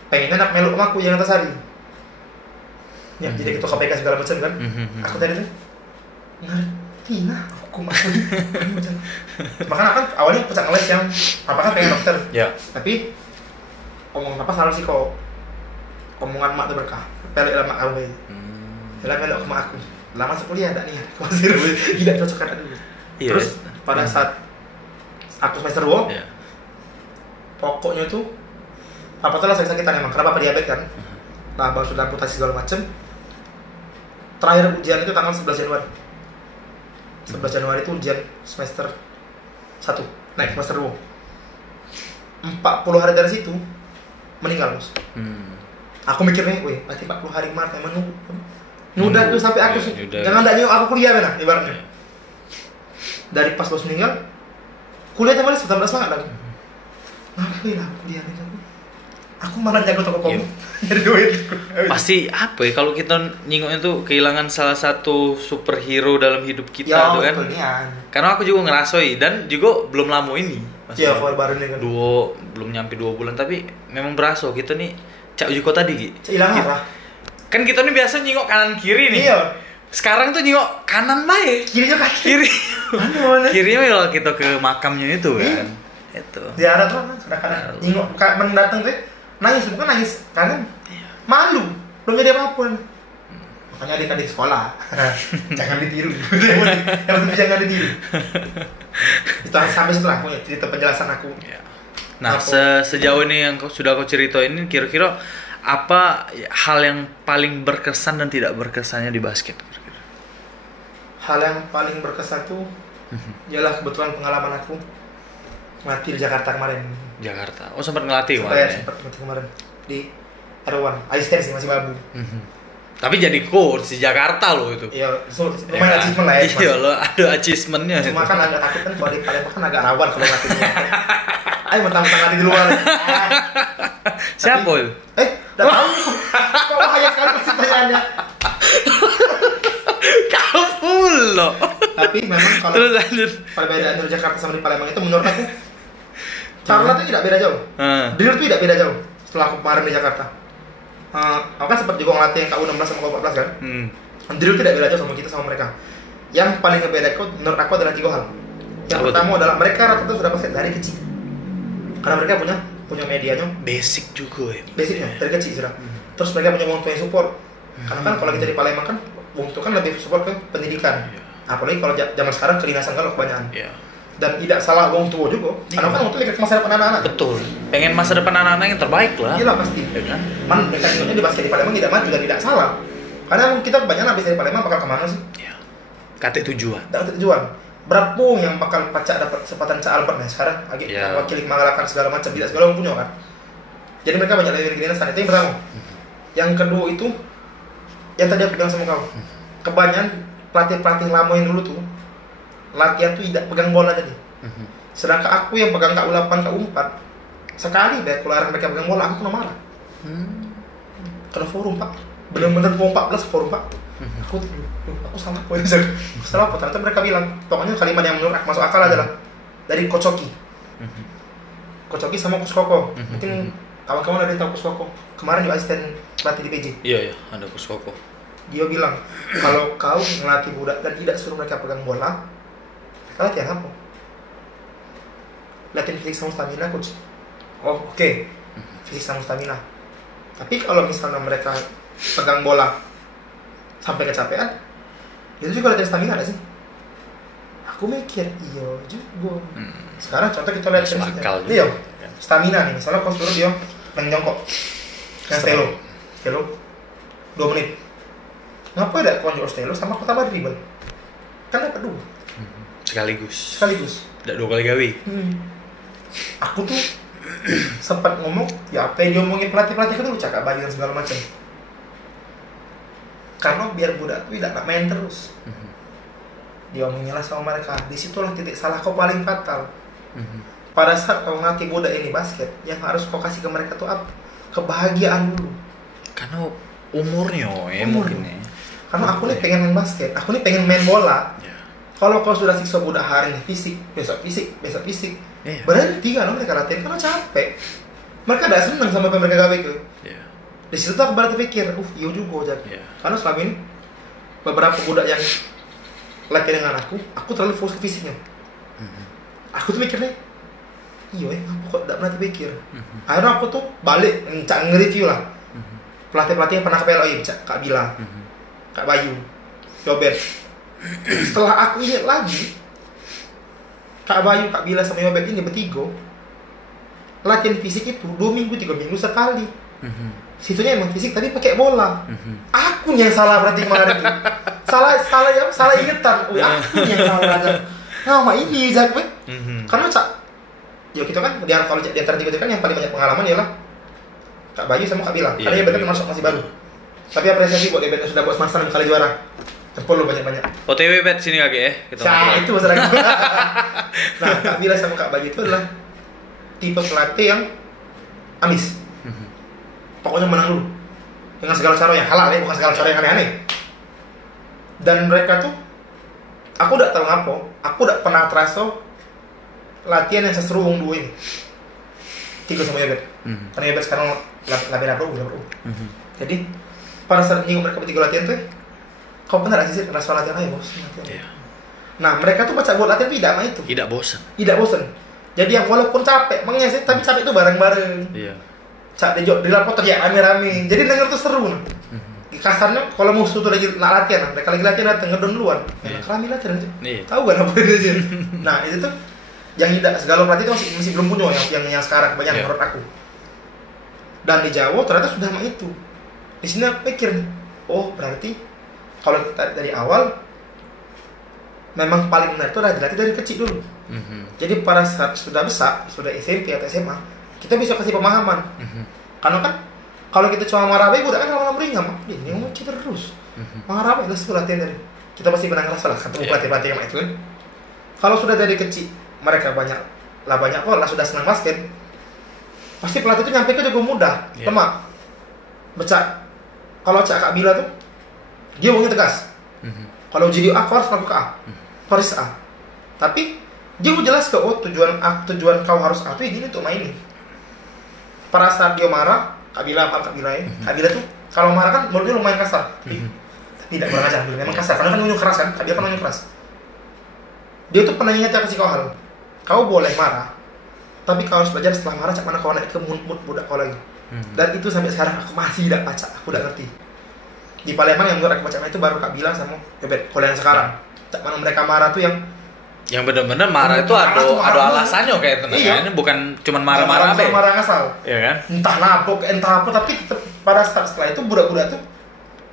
pengennya nak meluk sama aku yang Antasari. Ya, jadi ketua KPK segala macam kan. Aku tadi tuh ngerti nah hukum aku. Makanya kan awalnya pecat ngeles yang papa kan pengen dokter. Tapi omong papa salah sih kok. Omongan mak tuh berkah. Pelek lah mak kamu ini. Pelek ke mak aku. Lama masuk kuliah enggak nih. Masih tidak cocok kan dulu. Terus pada saat aku semester 2 pokoknya tuh apa tuh lah sakit-sakitan emang karena bapak diabetes kan. Nah, baru sudah amputasi segala macem. Terakhir ujian itu tanggal 11 Januari. 11 Januari itu ujian semester 1, naik semester 2. 40 hari dari situ meninggal, Bos. Aku mikirnya, weh, berarti 40 hari Maret emang udah tuh sampai aku jangan enggak nyuruh aku kuliah benar ibaratnya. dari pas bos meninggal kuliah kembali tambah semangat lagi. Ngapain aku kuliah nih? Aku malah jago toko kopi dari duit. Pasti apa ya kalau kita nyingoknya tuh kehilangan salah satu superhero dalam hidup kita ya, tuh kan. Karena aku juga ngerasoi dan juga belum lama ini. Iya, baru nih kan. Belum nyampe 2 bulan tapi memang berasa kita nih Cak Ujuko tadi Gi. Hilang apa? Kan kita nih biasa nyingok kanan kiri nih. Iya. Sekarang tuh nyingok kanan bae. Kirinya kaki. Kiri. Mana? Kirinya kalau kita ke makamnya itu kan. Itu. Ziarah tuh kadang-kadang nyingok mendatang tuh nangis, bukan nangis kangen. Malu, belum jadi apapun. Makanya adik-adik sekolah jangan ditiru. Jangan ditiru. Sampai setelah aku cerita penjelasan aku. Ya. Nah, sejauh ini yang sudah kau ceritain ini kira-kira apa hal yang paling berkesan dan tidak berkesannya di basket? Kira-kira? Hal yang paling berkesan tuh ialah kebetulan pengalaman aku ngelatih di Jakarta kemarin. Jakarta. Oh, sempat ngelatih kemarin. Sempat ngelatih kemarin di R1. Asisten sih masih babu. Tapi jadi coach di Jakarta loh itu. Iya, lumayan achievement lah ya. Iya loh, ada achievementnya. Cuma kan agak takut kan kalau di Palembang kan agak rawan kalau ngelatihnya. Ayo mentang-mentang ngelatih di luar. Siapa itu? Udah tahu. Kok bahaya sekali pertanyaannya. Kamu loh. Tapi memang kalau terus lanjut. Perbedaan dari Jakarta sama di Palembang itu menurut aku cara latih tidak beda jauh. Drill tuh tidak beda jauh. Setelah aku kemarin di Jakarta, aku kan sempat juga ngelatih yang KU16 sama KU14 kan. Drill tidak beda jauh sama kita sama mereka. Yang paling ngebedakan menurut aku adalah 3 hal. Yang pertama adalah mereka rata-rata sudah basket dari kecil. Karena mereka punya medianya. Basic juga ya. Basicnya dari kecil sudah. Terus mereka punya orang tua yang support. Karena kan kalau kita di Palembang kan wong itu kan lebih support ke pendidikan. Apalagi kalau zaman sekarang kedinasan kalau kebanyakan. Dan tidak salah wong tua juga. Karena kan wong tua mikir masa depan anak-anak. Betul. Pengen masa depan anak-anak yang terbaik lah. Iya lah pasti. Ya kan? Mereka ingatnya di basket di Palembang tidak maju dan tidak salah. Karena kita kebanyakan habis dari Palembang bakal kemana sih? Iya. Kata tujuan. Kata tujuan. Berapa yang bakal pacak dapat kesempatan Cak Albert nih sekarang lagi wakili mengalahkan segala macam tidak segala punya kan. Jadi mereka banyak lebih kedinasan itu yang pertama. Yang kedua itu yang tadi aku bilang sama kau. Kebanyakan pelatih-pelatih lama yang dulu tuh latihan tuh tidak pegang bola jadi. Sedangkan aku yang pegang KU8, KU4 sekali deh aku larang mereka pegang bola aku kena marah. Kena forum Pak. Bener-bener mau 14 forum Pak. Aku salah poin salah apa? Ternyata mereka bilang pokoknya kalimat yang menurut aku masuk akal adalah dari Coach Oki. Coach Oki sama Coach Koko. Mungkin kawan-kawan ada yang tahu Coach Koko. Kemarin juga asisten pelatih di PJ. Iya, ada Coach Koko. Dia bilang kalau kau ngelatih budak dan tidak suruh mereka pegang bola, mereka latihan apa? Latihan fisik sama stamina coach. Oh oke. Fisik sama stamina. Tapi kalau misalnya mereka pegang bola sampai kecapean, itu juga latihan stamina gak sih? Aku mikir, iya juga. Sekarang contoh kita lihat iya, stamina nih, misalnya kau suruh dia main jongkok dengan stelo 2 menit. Ngapa ada kau jongkok stelo sama kau tambah dribble? Kan dapat 2 sekaligus. Tidak 2 kali gawe. Aku tuh sempat ngomong, ya apa yang diomongin pelatih-pelatih itu cakap baju dan segala macam. Karena biar budak tuh tidak main terus. Dia menyelah sama mereka. Disitulah titik salah kau paling fatal. Pada saat kau ngelatih budak ini basket, yang harus kau kasih ke mereka tuh apa? Kebahagiaan dulu. Karena umurnya mungkin ya. Karena aku nih pengen main basket, aku nih pengen main bola. Kalau kau sudah siksa budak hari ini fisik, besok fisik, berhenti kan mereka latihan karena capek. Mereka tidak senang sama apa yang mereka gawe ke. Di situ tuh aku baru terpikir, iya juga jadi. Karena selama ini beberapa budak yang latihan dengan aku terlalu fokus ke fisiknya. Aku tuh mikirnya, iya aku kok tidak pernah terpikir. Akhirnya aku tuh balik, nge-review lah. Pelatih-pelatih yang pernah ke PLOI, Kak Bila, Kak Bayu, Yobet. Setelah aku ingat lagi, Kak Bayu, Kak Bila sama Yobet ini bertiga latihan fisik itu 2 minggu, 3 minggu sekali. Situnya emang fisik tapi pakai bola. Aku yang salah berarti kemarin itu. Salah ingetan. Aku yang salah aja. Nama ini Jack. Karena ya kita kan kalau di antara tiga kan yang paling banyak pengalaman ialah Kak Bayu sama Kak Bila. Karena dia masih baru. Tapi apresiasi buat dia sudah buat semester 6 kali juara. Jempol lu banyak-banyak. OTW bet sini kaki ya. Kita Itu masalah. Nah, Kak Bila sama Kak Bayu itu adalah tipe pelatih yang amis. Pokoknya menang dulu. Dengan segala cara yang halal ya, bukan segala cara yang aneh-aneh. Dan mereka tuh, aku udah tahu ngapo, aku udah pernah terasa latihan yang seseru wong dua ini. Tiga sama Yobet. Karena Yobet sekarang label pro. Jadi pada saat nyinggung mereka bertiga latihan tuh, kau benar sih rasa latihan aja bos. Iya. Nah mereka tuh baca buat latihan tidak sama itu. Tidak bosan. Tidak bosan. Jadi yang walaupun capek, mengesek tapi capek itu bareng-bareng. Iya. Cak di lapor teriak rame-rame. Jadi denger tuh seru. Kasarnya kalau musuh tuh lagi nak latihan, mereka lagi latihan datang ngedon duluan. Enak rame latihan aja. Tahu kan apa itu aja. Nah itu tuh yang tidak segala pelatih itu masih belum punya yang sekarang banyak menurut aku. Dan di Jawa ternyata sudah sama itu. Di sini aku pikir, oh berarti kalau kita dari awal memang paling benar itu adalah dilatih dari kecil dulu. Jadi pada saat sudah besar, sudah SMP atau SMA, kita bisa kasih pemahaman. Karena kan kalau kita cuma marah baik, udah kan lama-lama beringat, ini ngomong kita terus. Marah baik, itu latihan dari kita pasti pernah ngerasa lah ketemu pelatih-pelatih yang itu kan. Kalau sudah dari kecil mereka banyak kok lah sudah senang basket, pasti pelatih itu nyampe ke juga mudah. Lemak, becak. Kalau Cak Kak Bila tuh, dia ngomongnya tegas. Kalau jadi A, kau harus melakukan ke A. Kau harus A. Tapi dia mau jelas ke tujuan kau harus A itu gini untuk mainin. Pada saat dia marah, Kak Bila ya. Kak Bila tuh kalau marah kan mulutnya lumayan kasar. Tidak kurang ajar, memang kasar. Karena kan unjuk keras kan, Kak Bila kan unjuk keras. Dia tuh pernah ingatnya kasih kau hal. Kau boleh marah, tapi kau harus belajar setelah marah cak mana kau naik ke mood budak kau lagi. Dan itu sampai sekarang aku masih tidak baca, aku tidak ngerti. Di Palembang yang gue aku baca itu baru Kak Bila sama Bebet. Kalau yang sekarang, cak mana mereka marah tuh yang benar-benar marah itu ada alasannya kayak itu. Iya. Ini bukan cuma marah-marah be. Marah ngasal. Iya kan? Entah nabok, entah apa, tapi tetap pada saat setelah itu budak-budak tuh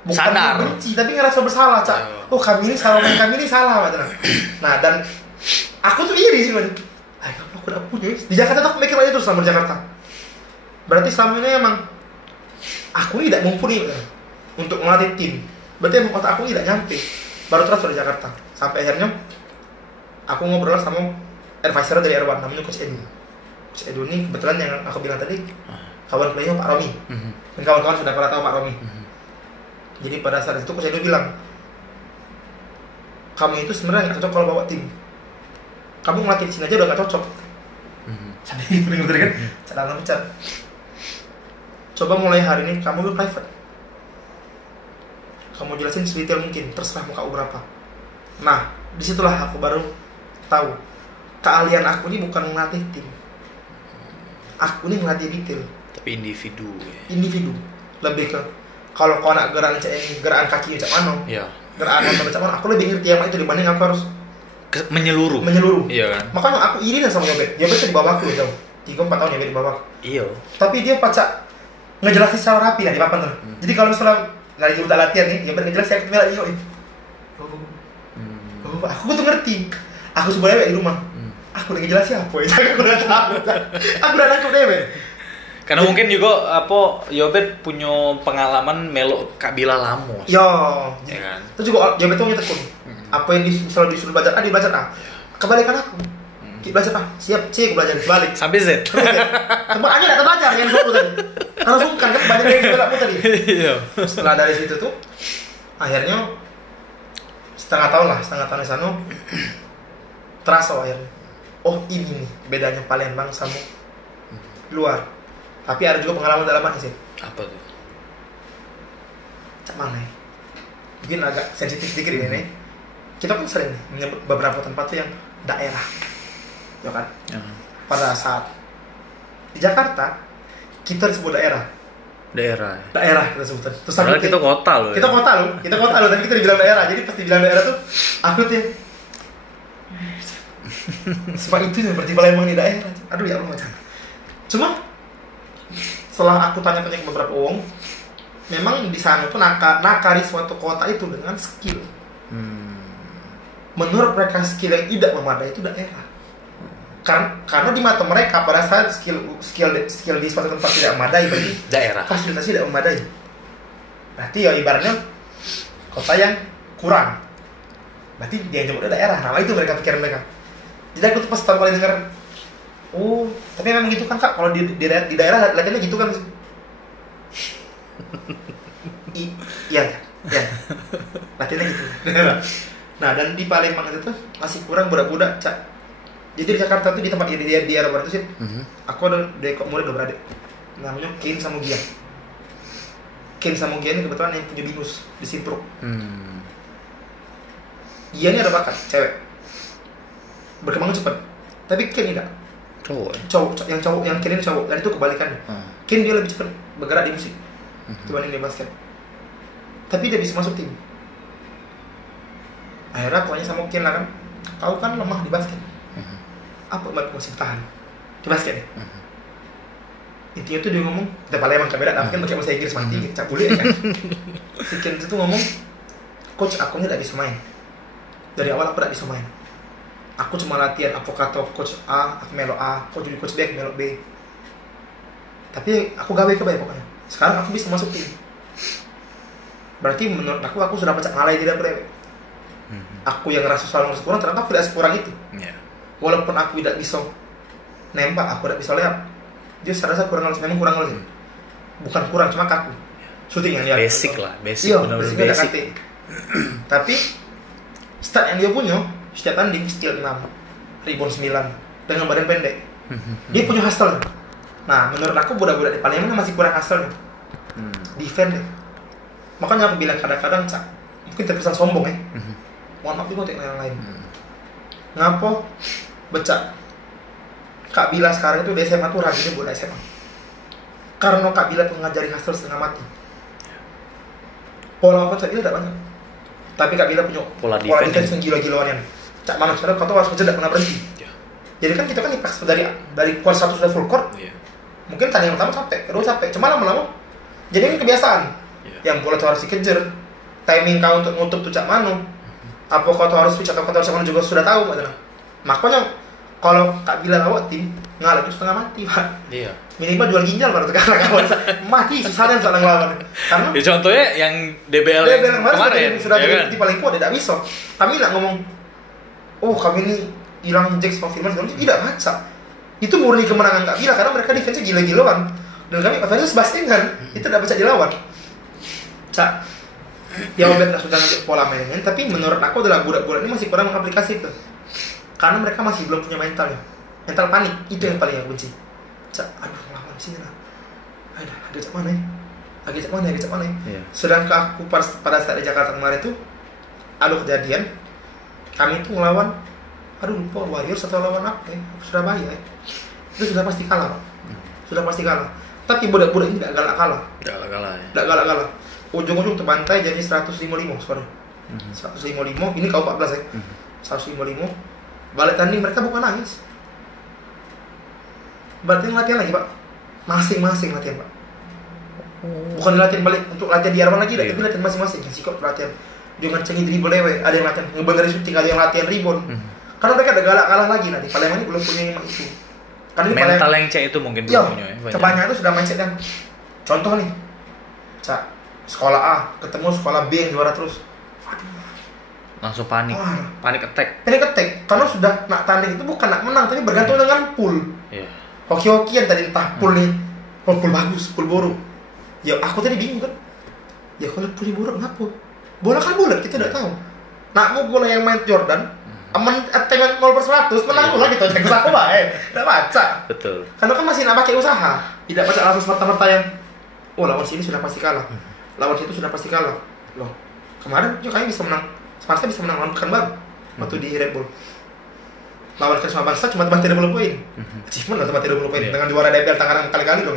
bukan sadar, benci, tapi ngerasa bersalah, Cak. Oh, kami ini salah, macam. Nah, dan aku tuh iri sih, man. Aku udah punya. Di Jakarta tuh aku mikir aja terus sama Jakarta. Berarti selama ini emang aku tidak mumpuni untuk melatih tim. Berarti emang otak aku tidak nyampe. Baru transfer di Jakarta. Sampai akhirnya aku ngobrol sama advisor dari R1 namanya Coach Edu. Coach Edu ini kebetulan yang aku bilang tadi kawan playnya Pak Romi. Dan kawan-kawan sudah pernah tahu Pak Romi. Jadi pada saat itu Coach Edu bilang, kamu itu sebenarnya nggak cocok kalau bawa tim. Kamu ngelatih di sini aja udah nggak cocok. Jadi bener kan? Cara pecat. Coba mulai hari ini kamu be private. Kamu jelasin sedetail mungkin, terserah mau kau berapa. Nah, disitulah aku baru tahu keahlian aku ini bukan melatih tim. Aku ini melatih detail. Tapi individu. Individu. Lebih ke kalau kau nak gerakan kaki macam mana? Iya. Gerakan macam mana? Aku lebih ngerti yang itu dibanding aku harus menyeluruh. Iya kan? Makanya aku iri sama Yobet. Yobet tuh di bawahku jauh. 3-4 tahun Yobet di bawah. Iya. Tapi dia pacak ngejelasin secara rapi lah di papan tuh. Jadi kalau misalnya lagi udah latihan nih, Yobet ngejelasin saya ketemu lagi aku tuh ngerti. Aku sebenarnya di rumah. Aku udah ngejelasin apa ya? Aku udah tahu. Aku udah nangkep deh, karena mungkin juga Yobet punya pengalaman melok Kak Bila lama. Ya kan. Terus juga Yobet tuh tekun. Apa yang misalnya disuruh belajar A, dia belajar A. Kebalikan aku. Belajar A, siap C, belajar balik. Sampai Z. Tempat aja datang belajar yang suruh tadi. Karena sungkan kan banyak yang belakmu tadi. Iya. Setelah dari situ tuh, akhirnya setengah tahun di sana terasa akhirnya. Oh ini nih bedanya Palembang sama luar. Tapi ada juga pengalaman dalaman sih. Apa tuh? Cak mana ya? Mungkin agak sensitif sedikit ini. Kita pun sering menyebut beberapa tempat tuh yang daerah, ya kan? Pada saat di Jakarta kita disebut daerah kita sebutan. Terus kita kota loh. Kita kota loh, tapi kita dibilang daerah. Jadi pasti bilang daerah tuh aku tuh sebab itu seperti Palembang di daerah. Aduh ya Allah macam. Cuma setelah aku tanya ke beberapa orang, memang di sana tuh nakari suatu kota itu dengan skill. Menurut mereka skill yang tidak memadai itu daerah. Karena di mata mereka pada saat skill di suatu tempat tidak memadai, berarti daerah fasilitas tidak memadai. Berarti ya ibaratnya kota yang kurang. Berarti dia yang jemput daerah. Nah itu mereka pikiran mereka. Jadi aku tuh pas pertama kali denger, oh tapi memang gitu kan Kak, kalau di daerah latihannya gitu kan. Iya, latihannya gitu. Nah dan di Palembang itu tuh masih kurang budak-budak Cak. Jadi di Jakarta tuh di tempat di daerah barat itu sih, aku ada dekok murid 2 beradik, namanya Kin sama Gian. Kin sama Gian ini kebetulan yang punya binus di Simpruk. Gian ini ada bakat, cewek, berkembang cepat. Tapi Kin tidak. Cowok, yang Kin ini cowok, dan itu kebalikannya. Kin dia lebih cepat bergerak di musik dibanding di basket. Tapi dia bisa masuk tim. Akhirnya aku tanya sama Kin lah kan, tahu kan lemah di basket. Apa buat masih bertahan di basket nih? Intinya tuh dia ngomong, kita Palembang kamera, tapi kan pakai bahasa Inggris mati, cak boleh kan? Si Kin itu ngomong, coach aku ini tidak bisa main. Dari awal aku tidak bisa main. Aku cuma latihan avokato coach A, aku melok A, coach B, aku melok B. Tapi aku gawe kebaik pokoknya. Sekarang aku bisa masuk tim. Berarti menurut aku sudah pecah ngalai tidak berdewek. Aku yang ngerasa selalu ngerasa kurang, ternyata aku tidak sekurang itu. Walaupun aku tidak bisa nembak, aku tidak bisa layap. Dia rasa kurang halus, memang kurang halus. Bukan kurang, cuma kaku. Shooting yang dia basic lah, basic. Iya, basic. Tapi start yang dia punya, setiap tanding steal 6, rebound 9 dengan badan pendek. Dia punya hustle. Nah, menurut aku budak-budak di Palembang masih kurang hustle. Defend deh. Makanya aku bilang kadang-kadang Cak, mungkin terkesan sombong ya. Mohon maaf juga untuk yang lain. Ngapa becak Kak Bila sekarang itu di SMA tuh rajinnya buat SMA. Karena Kak Bila tuh ngajari hustle setengah mati. Pola offense tidak banyak. Tapi Kak Bila punya pola defense yang gila-gilauan. Cak mana sekarang kau tahu harus kerja tidak pernah berhenti. Jadi kan kita kan dipaksa dari quarter 1 sudah full court. Mungkin tanding yang pertama capek, kedua capek. Cuma lama-lama jadi ini kebiasaan. Yang bola tuh harus dikejar. Timing kau untuk nutup tuh Cak Manu. Apa kau tuh harus switch, apa kau tuh harus juga sudah tahu. Makanya kalau Kak Bila lawat tim ngalah itu setengah mati Pak. Iya. Minimal jual ginjal baru sekarang kawan mati susahnya soal ngelawan. Karena ya, contohnya yang DBL yang kemarin sudah ya kan? Di paling kuat tidak bisa. Kami nggak ngomong, oh kami ini hilang Jax konfirmasi, tidak baca. Itu murni kemenangan Kak Bila karena mereka defense gila-gilauan dan kami offense bastingan itu tidak bisa dilawan. Cak, ya Obet sudah ngajak pola mainnya, tapi menurut aku adalah budak-budak ini masih kurang mengaplikasi itu. Karena mereka masih belum punya mental panik, itu yang paling aku benci. Cak, aduh lawan sini lah. Ada cak mana ya? Sedangkan aku pada saat di Jakarta kemarin tuh ada kejadian kami tuh ngelawan, lupa Warriors atau lawan apa ya? Surabaya ya. Itu sudah pasti kalah Pak. Sudah pasti kalah. Tapi budak-budak ini tidak galak kalah. Tidak galak kalah. Ujung-ujung terbantai jadi 155 skor. 155, ini kau 14 ya. 155. Balik tanding mereka bukan nangis. Berarti latihan lagi Pak. Masing-masing latihan Pak. Bukan latihan balik untuk latihan di Arwan lagi, tapi latihan masing-masing. Si kok latihan jangan cengi dribble lewe, ada yang latihan ngebenerin shooting, ada yang latihan rebound. Karena mereka ada galak kalah lagi nanti. Palembang ini belum punya yang itu. Karena mental yang cek itu mungkin belum punya ya. Kebanyakan itu sudah mindset yang contoh nih. Cak, sekolah A ketemu sekolah B yang juara terus. Langsung panik attack karena sudah nak tanding itu bukan nak menang tapi bergantung dengan pool. Hoki-hokian tadi entah pool nih, pool bagus, pool buruk. Ya aku tadi bingung kan, ya kalau pool buruk ngapa? Bola kan bulat, kita tidak tahu. Nak mau bola yang main Jordan, aman dengan 0/100 menang lah gitu, jangan aku tidak baca. Betul. Karena kan masih nak pakai usaha, tidak baca langsung serta-merta yang, lawan sini sudah pasti kalah, lawan situ sudah pasti kalah. Loh, kemarin juga kami bisa menang. Sparta bisa menang lawan Pekanbaru waktu di Red Bull. Lawan Karisma Bangsa cuma tembak 30 poin. Achievement lah tembak 30 poin dengan juara DBL Tangerang kali-kali dong.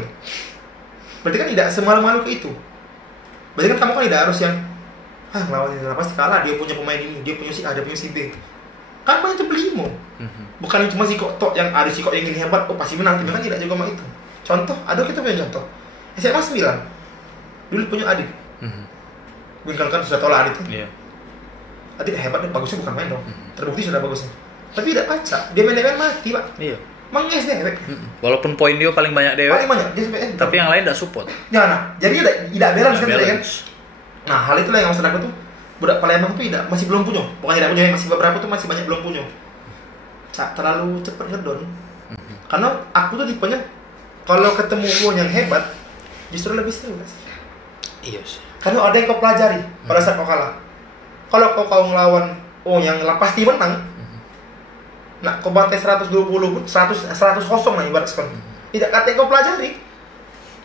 Berarti kan tidak semalu-malu ke itu. Berarti kan kamu kan tidak harus yang lawan ini pasti kalah, dia punya pemain ini, dia punya si A, dia punya si B. Kan banyak itu belimo. Bukan cuma si kok yang ada si kok yang ini hebat, pasti menang, tapi kan tidak juga sama itu. Contoh, ada kita punya contoh. SMA 9. Dulu punya Adit. Kan sudah tahu lah Adit. Adit hebat deh, bagusnya bukan main dong. Terbukti sudah bagusnya. Tapi tidak baca, dia main mati Pak. Iya. Manges deh. Walaupun poin dia paling banyak deh. Paling banyak, dia sampai tapi yang lain tidak support. Ya nah, jadi tidak balance kan. Nah hal itulah yang maksud aku tuh. budak Palembang tuh masih belum punya. Bukan tidak punya, masih beberapa tuh masih banyak belum punya. Terlalu cepat ngedon. Karena aku tuh tipenya kalau ketemu gua yang hebat justru lebih seru guys. Iya sih. Karena ada yang kau pelajari pada saat kau kalah. Kalau kau ngelawan yang pasti menang, nah kau bantai 100 kosong lah ibarat sekali. Tidak kata yang kau pelajari.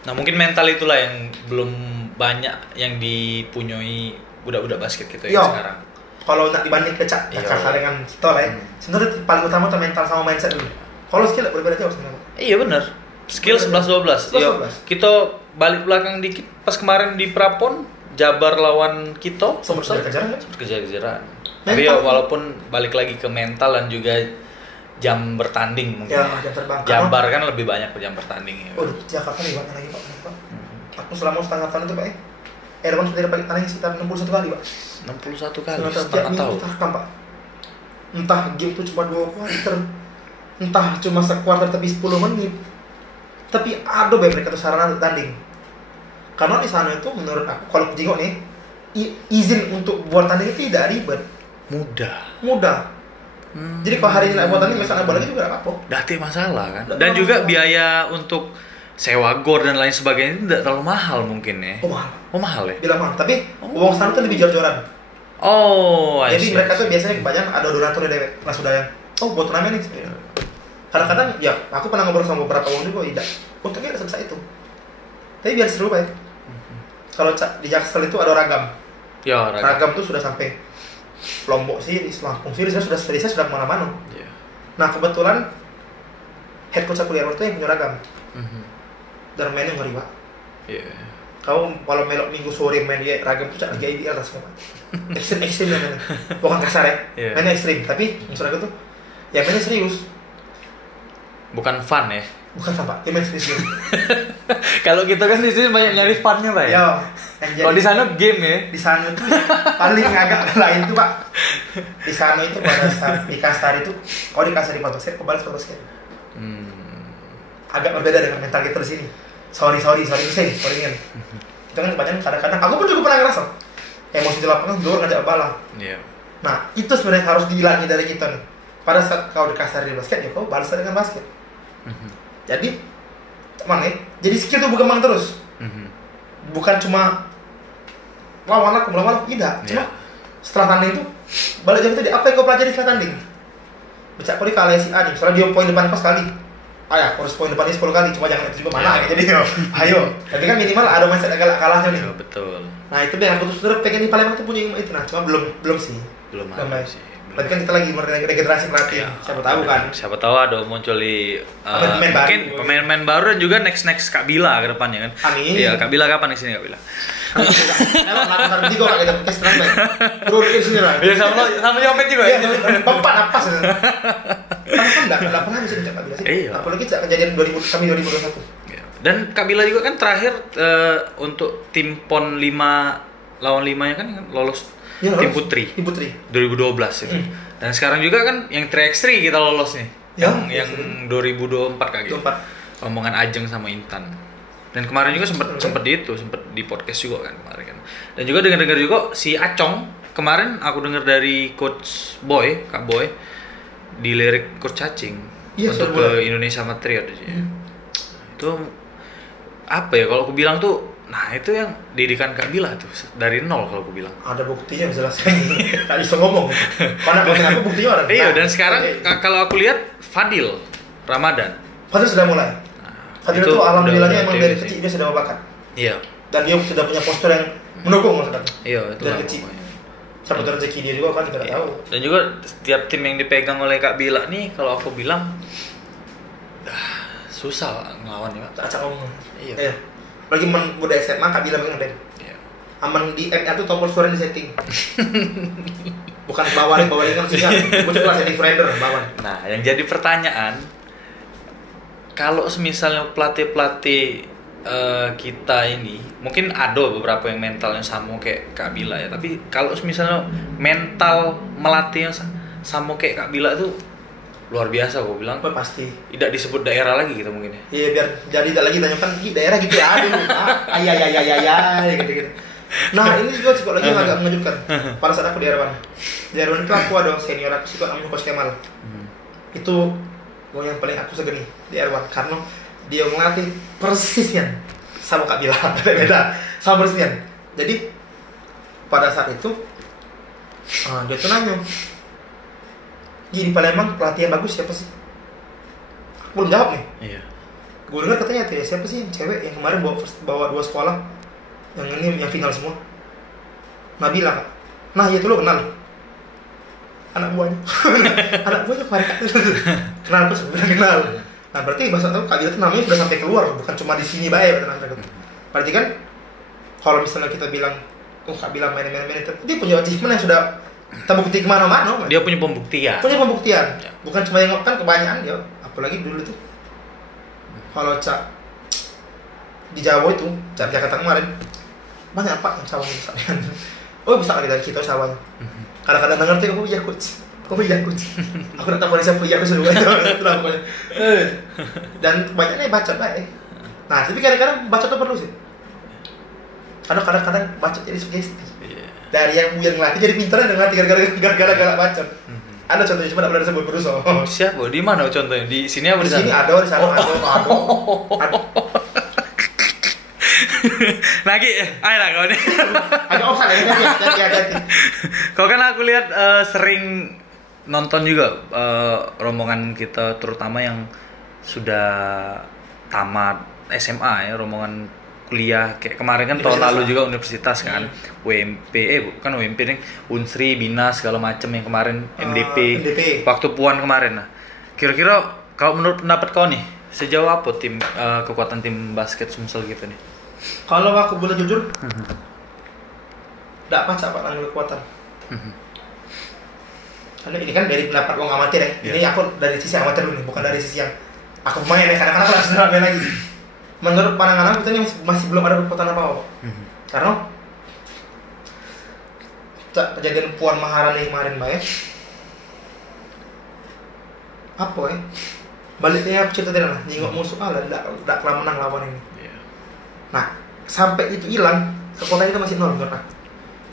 Nah mungkin mental itulah yang belum banyak yang dipunyai budak-budak basket kita yang sekarang. Kalau nak dibanding kecak kakak dengan kita lah ya. Sebenarnya paling utama tuh mental sama mindset dulu. Kalau skill berbeda jauh sebenarnya. Iya benar. Skill 11-12. Iya. Kita balik belakang dikit pas kemarin di Prapon Jabar lawan Kito sempat kejar-kejaran. Tapi ya walaupun balik lagi ke mental dan juga jam bertanding mungkin. Ya, jam terbang. Jabar kan lebih banyak jam bertanding ya. Oh, Jakarta nih banyak lagi Pak. Aku selama setengah tahun itu Pak Erwan sudah dapat tanding sekitar 61 kali Pak. 61 kali setengah tahun. Pak. Entah game itu cuma 2 kuarter. Entah cuma sekuarter tapi 10 menit. Tapi ada mereka tuh sarana untuk tanding. Karena di sana itu menurut aku kalau jengok nih izin untuk buat tanding itu tidak ribet. Mudah. Jadi kalau hari ini nak buat tanding misalnya bola juga enggak apa-apa. Dati masalah kan. Dan juga biaya untuk sewa gor dan lain sebagainya itu tidak terlalu mahal mungkin ya. Oh mahal ya? Bilang mahal, tapi uang sana tuh lebih jor-joran. Oh, jadi mereka tuh biasanya kebanyakan ada donatur di dewek langsung dayang. Oh buat turnamen nih. Kadang-kadang ya aku pernah ngobrol sama beberapa orang juga tidak. Untungnya tidak sebesar itu. Tapi biar seru Pak. Kalau di Jaksel itu ada ragam. Ya, ragam tuh sudah sampai Lombok series, Lampung series, saya sudah kemana-mana. Yeah. Nah kebetulan head coach aku di Erwan itu yang punya ragam. Dan mainnya ngeri Pak. Yeah. Kau kalau melok minggu sore main dia ragam tuh lagi IBL lah semua. Ekstrim yang mainnya. Bukan kasar ya. Yeah. Mainnya ekstrim, tapi maksud aku tuh ya mainnya serius. Bukan fun ya. Bukan fun Pak, dia main serius. Kalau kita kan di sini banyak nyari funnya Pak ya. Kalau di sana game ya. Di sana tuh paling agak lain tuh Pak. Di sana itu pada saat di Kastar itu, kalau di Kastar di Pantosir, kau balas Pantosir. Agak berbeda dengan mental kita di sini. Sorry kan. Itu kan kebanyakan kadang-kadang. Aku pun juga pernah ngerasa emosi di lapangan luar ngajak bala. Yeah. Nah itu sebenarnya harus dihilangi dari kita nih. Pada saat kau di Kastar di basket, ya kau balas dengan basket. Jadi, mana? Jadi skill tuh berkembang terus. Bukan cuma lawan aku, tidak. Cuma setelah tanding itu balik jam itu apa yang kau pelajari setelah tanding? Baca kau kalah si A nih, misalnya dia poin depan kau sekali. Harus poin depannya 10 kali, cuma jangan itu juga mana jadi ayo. Tapi kan minimal ada mindset agak kalahnya nih. Betul. Nah, itu yang aku tuh sebenarnya pengen di Palembang tuh punya itu, nah cuma belum sih. Belum ada sih. Tapi kan kita lagi regenerasi pelatih. Siapa tahu kan. Siapa tahu ada muncul di mungkin pemain-pemain baru dan juga next Kak Bila ke depannya kan. Amin. Iya, Kak Bila kapan di sini Kak Bila? Lakukan juga enggak kita podcast terang. Bro di sini lah. Ya sama nyopet juga ya. Tempat apa sih? Kan enggak pernah bisa Kak Bila sih. Apalagi kejadian 2021. Dan Kak Bila juga kan terakhir untuk tim PON 5 lawan 5-nya kan lolos. Ya, tim putri 2012 itu. Dan sekarang juga kan yang 3x3 kita lolos nih. Yang 2024 Kak gitu. Rombongan Ajeng sama Intan. Dan kemarin juga sempat di podcast juga kan kemarin kan. Dan juga dengar juga si Acong kemarin aku dengar dari coach Boy, Kak Boy di lirik coach Cacing untuk ke Indonesia Patriot aja. Itu apa ya kalau aku bilang tuh. Nah itu yang didikan Kak Bila tuh dari nol kalau aku bilang. Ada buktinya jelaskan. Tak bisa ngomong. Karena aku buktinya ada. Iya dan sekarang kalau aku lihat Fadil Ramadan. Fadil sudah mulai. Fadil itu alhamdulillahnya emang dari kecil dia sudah berbakat. Iya. Dan dia sudah punya postur yang mendukung maksudnya. Iya itu dari kecil. Siapa tahu rezeki dia juga kan kita tahu. Dan juga setiap tim yang dipegang oleh Kak Bila nih kalau aku bilang susah ngelawannya Pak. Acak ngomong. Iya. Lagi muda SMA Kak Bila pengen deh. Aman di MR tuh tombol suara di setting. Bukan bawaan kan sehingga muncul lah setting friender bawaan. Nah, yang jadi pertanyaan kalau misalnya pelatih kita ini mungkin ada beberapa yang mentalnya sama kayak Kak Bila ya, tapi kalau misalnya mental melatihnya sama kayak Kak Bila tuh luar biasa gue bilang. Pasti. Tidak disebut daerah lagi gitu mungkin ya. Iya biar jadi tidak lagi tanyakan di daerah gitu ya aduh. Gitu. Nah ini juga psikologi yang agak mengejutkan. Pada saat aku di R1 itu aku ada senior aku suka namanya Coach Kemal. Itu yang paling aku segeni di R1 karena dia ngelatih persisnya sama Kak Bila, beda sama persisnya. Jadi pada saat itu dia tuh nanya, di Palembang pelatih yang bagus siapa sih? Aku belum jawab nih. Iya. Gue dengar katanya tuh siapa sih yang cewek yang kemarin bawa 2 sekolah yang ini yang final semua? Nabila Kak. Nah itu lo kenal? Anak buahnya. Anak buahnya kemarin Kak. Kenal aku sebenarnya kenal. Nah berarti bahasa tahu Kak Bila tuh namanya sudah sampai keluar, bukan cuma di sini baik. Berarti kan kalau misalnya kita bilang, oh Kak Bila main itu, dia punya achievement yang sudah terbukti kemana-mana. Dia punya pembuktian. Punya pembuktian. Bukan cuma yang kan kebanyakan dia. Apalagi dulu tuh kalau Cak di Jawa itu, Cak Jakarta kemarin banyak Pak yang sawahnya besar. Oh besar lagi dari kita sawahnya. Kadang-kadang nggak ngerti, oh iya coach. Aku tak tahu siapa iya aku sudah pokoknya. Dan banyaknya baca baik. Nah tapi kadang-kadang baca tuh perlu sih. Kadang-kadang baca jadi sugesti. Dari yang ngelatih jadi pintar dan ngelatih gara-gara baca. Ada contohnya cuma tidak boleh disebut berusaha. Siapa? Di mana contohnya? Di sini apa di sana? Di sini ada, di sana ada. Lagi, ayolah kau nih. Agak offside ya, hati-hati. Kau kan aku lihat sering nonton juga rombongan kita, terutama yang sudah tamat SMA ya, rombongan kuliah kayak kemarin kan tahun lalu juga universitas kan, UMP bukan UMP nih, Unsri, Bina segala macam yang kemarin MDP. Waktu Puan kemarin. Nah, kira-kira kalau menurut pendapat kau nih sejauh apa tim kekuatan tim basket Sumsel gitu nih? Kalau aku boleh jujur, tidak pacak Pak nanya kekuatan. Karena ini kan dari pendapat orang amatir ya. Ini aku dari sisi amatir dulu nih, bukan dari sisi yang aku main ya. Kadang-kadang aku langsung main lagi. Menurut pandangan aku kita ini masih belum ada kekuatan apa-apa. Karena kejadian Puan Maharani kemarin baik. Apa ya? Baliknya aku cerita tadi lah, nyingok musuh tidak kelah menang lawan ini. Nah, sampai itu hilang, kekuatan kita masih nol menurut aku.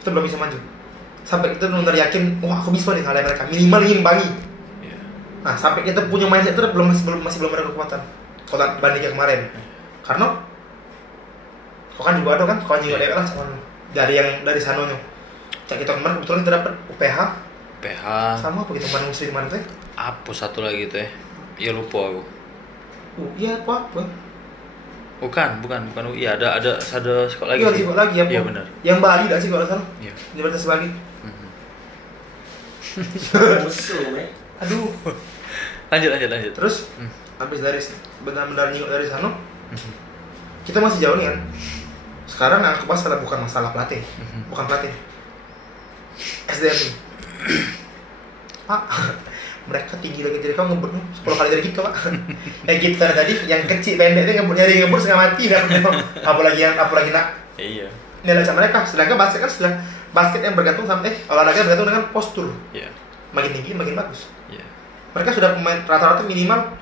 Kita belum bisa maju. Sampai kita benar yakin, wah aku bisa nih ngalahin mereka, minimal ngimbangi. Nah, sampai kita punya mindset itu masih belum ada kekuatan. Kalau bandingnya kemarin. Karena kau kan juga ada kan, kau juga ada lah cuman dari sanonya. Cak kita kemarin kebetulan kita dapat UPH sama apa gitu kemarin muslim kemarin tuh? Apa satu lagi tuh ya? Ya lupa aku. Iya apa? Bukan. Iya ada sekolah lagi. Iya sekolah lagi ya. Iya benar. Yang Bali dah sih kalau salah. Iya. Universitas Bali. Musuh, Aduh. Lanjut. Terus habis dari benar-benar nyingok dari sana. Kita masih jauh nih kan. Sekarang yang aku bahas bukan masalah pelatih, bukan pelatih. SDM. Pak, mereka tinggi lagi dari kamu ngebut 10 kali dari kita Pak. Kita tadi yang kecil pendek itu ngebut setengah mati dah. Apalagi nak. Iya. Ini ada sama mereka. Sedangkan basket kan basket yang bergantung sampai olahraga yang bergantung dengan postur. Iya. Makin tinggi makin bagus. Iya. Mereka sudah pemain rata-rata minimal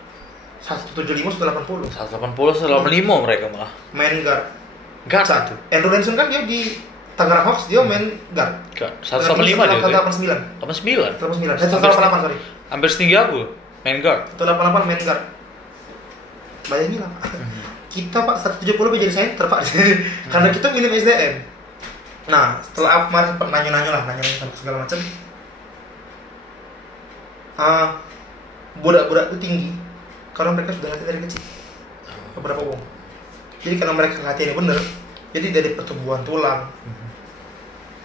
175 180. 185 mereka malah. Main guard. Guard itu. Andrew Lansun kan dia di Tangerang Hawks dia main guard. 185 dia. 189. 89. 188 sorry. Hampir setinggi aku. Main guard. 188 main guard. Bayangin lah. Kita Pak 170 jadi center Pak. Karena kita minim SDM. Nah, setelah aku kemarin nanya-nanya segala macam. Budak-budak itu tinggi karena mereka sudah latih dari kecil. Beberapa orang. Jadi karena mereka latihannya bener, jadi dari pertumbuhan tulang,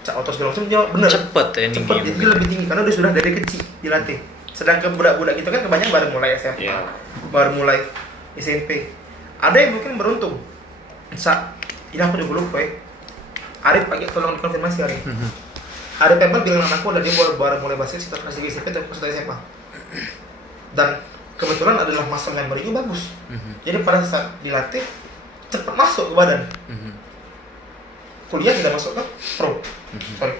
otot segala macam dia bener. Cepet ya tinggi. Cepet, dia lebih tinggi karena dia sudah dari kecil dilatih. Sedangkan budak-budak kita kan kebanyakan baru mulai SMA, baru mulai SMP. Ada yang mungkin beruntung. Ini aku juga lupa ya. Arif pagi tolong dikonfirmasi Arif. Arif Pebble bilang anakku udah dia baru mulai basket sekitar kelas 3 SMP atau kelas 1 SMA. Dan kebetulan adalah muscle memory-nya bagus. Jadi pada saat dilatih cepat masuk ke badan. Kuliah tidak masuk ke pro. Sorry.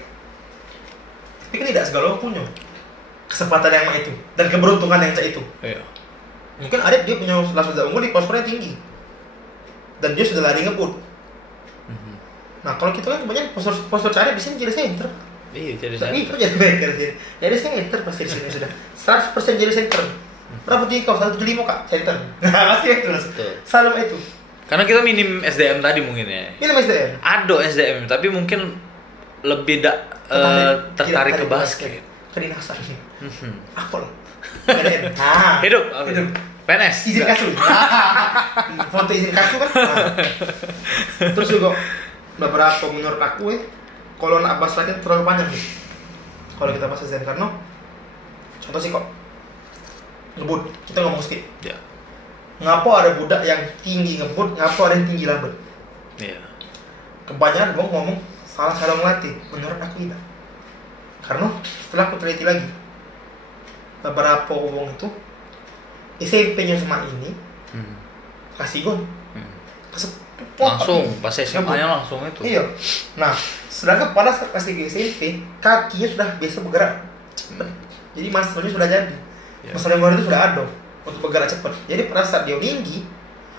Tapi kan tidak segala orang punya kesempatan yang itu dan keberuntungan yang itu. Iya. Mungkin Arif dia punya langsung unggul di posturnya tinggi. Dan dia sudah lari ngebut. Nah kalau kita kan kebanyakan postur cari di sini jadi center. Iya, jadi Tapi center. jadi backer sih. Jadi center pasti di sini sudah 100% jadi center. Berapa tinggi kau? 175 kak center. Nah pasti itu langsung. Betul. Selalu itu. Karena kita minim SDM tadi mungkin ya. Ini SDM. Ada SDM, tapi mungkin lebih tertarik ke basket. Kedinasan. Apa lah? KDN. Nah, Hidup. hidup. PNS. Izin kasus. Foto izin kasus kan. Nah. Terus juga beberapa menurut aku kalau nak bahas latihan terlalu panjang nih. Kalau kita bahas SDM karena contoh sih kok ngebut, kita ngomong skip. Ya. Ngapa ada budak yang tinggi ngebut, ngapa ada yang tinggi lambat? Iya. Kebanyakan gua ngomong salah melatih. Menurut aku tidak. Karena setelah aku teliti lagi, beberapa orang itu SMP-nya cuma ini, kasih gol, Langsung, pas SMA-nya langsung itu. Iya. Nah, sedangkan pada saat kasih ke SMP, kakinya sudah biasa bergerak cepat. Jadi muscle-nya sudah jadi. Ya. Muscle yang baru itu sudah ada untuk bergerak cepat. Jadi pada saat dia tinggi,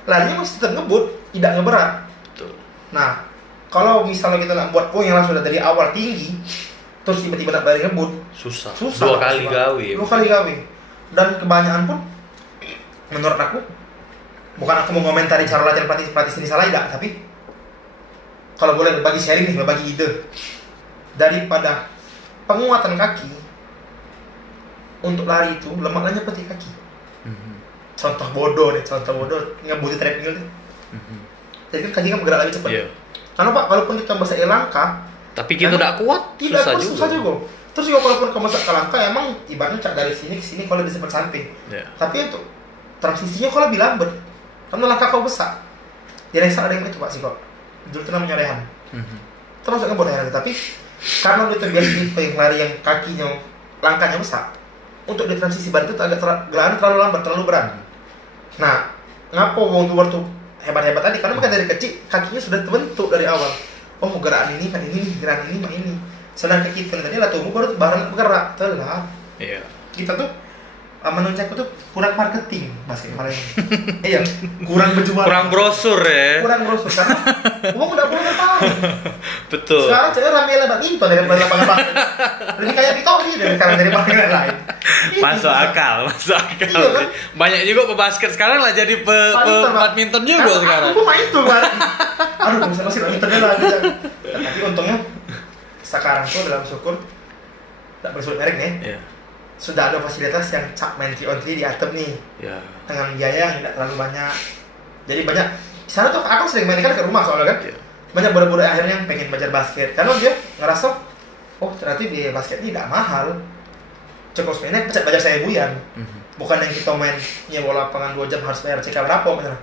larinya masih tetap ngebut, tidak ngeberat. Betul. Nah, kalau misalnya kita nak buat poin yang langsung dari awal tinggi, terus tiba-tiba nak balik ngebut, Susah. susah. Dua kali gawe. Dan kebanyakan pun, menurut aku, bukan aku mau komentari cara latihan pelatih ini salah tidak, tapi kalau boleh berbagi sharing nih, berbagi ide daripada penguatan kaki untuk lari itu lemaknya peti kaki. Contoh bodoh ngebut di treadmill deh. Jadi kan kaki kan bergerak lebih cepat. Iya. Karena pak, walaupun kita bahasa langkah, Tapi kita tidak kuat, susah juga. Terus juga walaupun kamu ke langkah, emang ibaratnya cak dari sini ke sini kalau disebut samping. Iya. Tapi untuk transisinya kau lebih lambat, karena langkah kau besar. Di Resa ada yang itu pak sih kok. Dulu itu namanya Rehan. Termasuk ngebut Rehan, tapi karena udah terbiasa gitu yang lari yang kakinya langkahnya besar, untuk di transisi badan itu agak terlalu lambat, terlalu berat. Nah, ngapa wong tua tuh hebat-hebat tadi? Karena mereka dari kecil kakinya sudah terbentuk dari awal. Oh, gerakan ini kan ini, gerakan ini kan ini. Sedangkan kita tadi lah tumbuh baru bergerak, telat. Iya. Kita tuh menurut aku tuh kurang marketing basket kali ini. Iya, kurang berjualan. Kurang brosur ya. Kurang brosur karena uang udah boleh tahu. Betul. Sekarang saya ramai lah badminton daripada lapangan basket. Lebih kayak Vitoli dari sekarang daripada yang lain. Masuk akal. Iya, kan? Banyak juga pebasket sekarang lah jadi badminton juga sekarang. Aku main tuh kan. Aduh, bisa masih badmintonnya lagi. Tapi untungnya sekarang tuh dalam syukur tak boleh sebut merek nih. Iya. Sudah ada fasilitas yang cap main 3-on-3 di atap nih. Iya. Dengan biaya yang tidak terlalu banyak. Jadi banyak. Di sana tuh aku sering main kan ke rumah soalnya kan. Iya. Banyak budak-budak akhirnya yang pengen belajar basket. Karena dia ngerasa, oh ternyata biaya basket ini tidak mahal. Cukup sebenarnya belajar saya buyan. Bukan yang kita main nyewa lapangan 2 jam harus bayar CK berapa misalnya.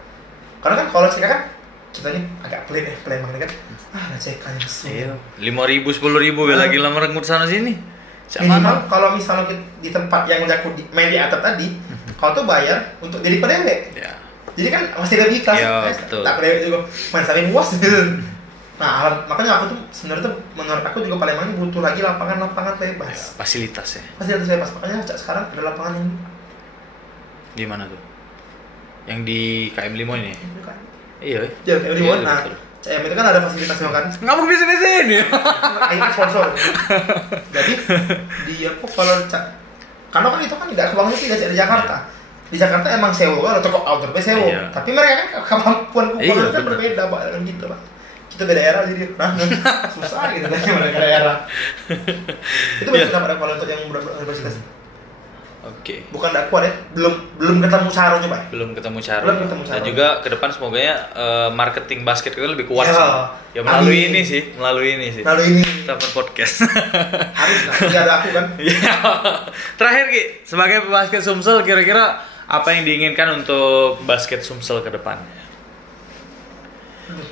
Karena kan kalau CK kan kita nih agak pelit Palembang ini kan. Ada CK yang Iya. 5.000, 10.000 bela gila merenggut sana sini. Minimal kalau misalnya di tempat yang udah main di atap tadi, kau tuh bayar untuk jadi pedewek. Ya. Jadi kan masih lebih kelas. Ya, betul. Tak pedewek juga main sampai puas gitu. Nah, makanya aku tuh sebenarnya tuh menurut aku juga Palembang ini butuh lagi lapangan-lapangan bebas. Ya, fasilitas ya. Fasilitas bebas. Makanya sekarang ada lapangan yang Di mana tuh? Yang di KM Limo ini? Iya. ya kayak di Iya, mana? betul. CM itu kan ada fasilitasnya kan. Nggak mau bisa-bisa ini. Ini kan sponsor. Jadi dia kok kalau karena kan itu kan tidak kebangnya tidak di Jakarta. Di Jakarta emang sewa atau kok outdoor sewa. Iya. Tapi mereka kan kemampuan Iya, kan bener. berbeda pak dengan gitu pak. Kita beda era jadi susah gitu kan mereka era. Itu masih dapat kalau untuk yang berbasis. Oke. Bukan tidak kuat ya, belum ketemu caranya pak. Belum ketemu cara. Belum ketemu cara. Dan juga ke depan semoganya marketing basket kita lebih kuat Ya. sih. Ya melalui Amin. ini sih. Lalu ini Teman podcast. harus lah, tidak ada aku kan. Iya. Terakhir Ki, sebagai pebasket Sumsel kira-kira apa yang diinginkan untuk basket Sumsel ke depannya?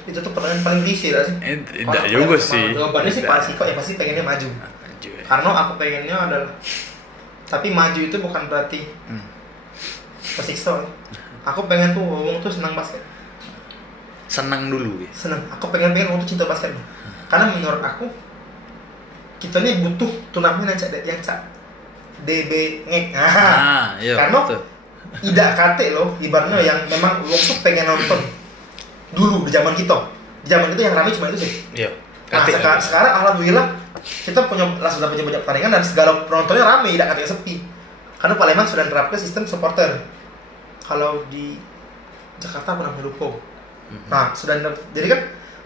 Itu tuh pertanyaan paling klise lah sih. Tidak juga sih. Jawabannya sih Tidak. pasti pengennya maju. Maju ya. Karena aku pengennya adalah, tapi maju itu bukan berarti tersiksa. Aku pengen tuh ngomong tuh senang basket. Senang dulu ya. Senang. Aku pengen ngomong tuh cinta basket. Karena menurut aku kita nih butuh turnamen yang cak DB ngek. Iya. Karena betul. tidak kate loh ibaratnya yang memang wong tuh pengen nonton dulu di zaman kita. zaman itu yang ramai cuma itu sih. Iya. Nah, sekarang alhamdulillah kita sudah punya banyak pertandingan dan segala penontonnya ramai, tidak katanya sepi. Karena Palembang sudah menerapkan sistem supporter. Kalau di Jakarta pernah lupa. Nah, jadi kan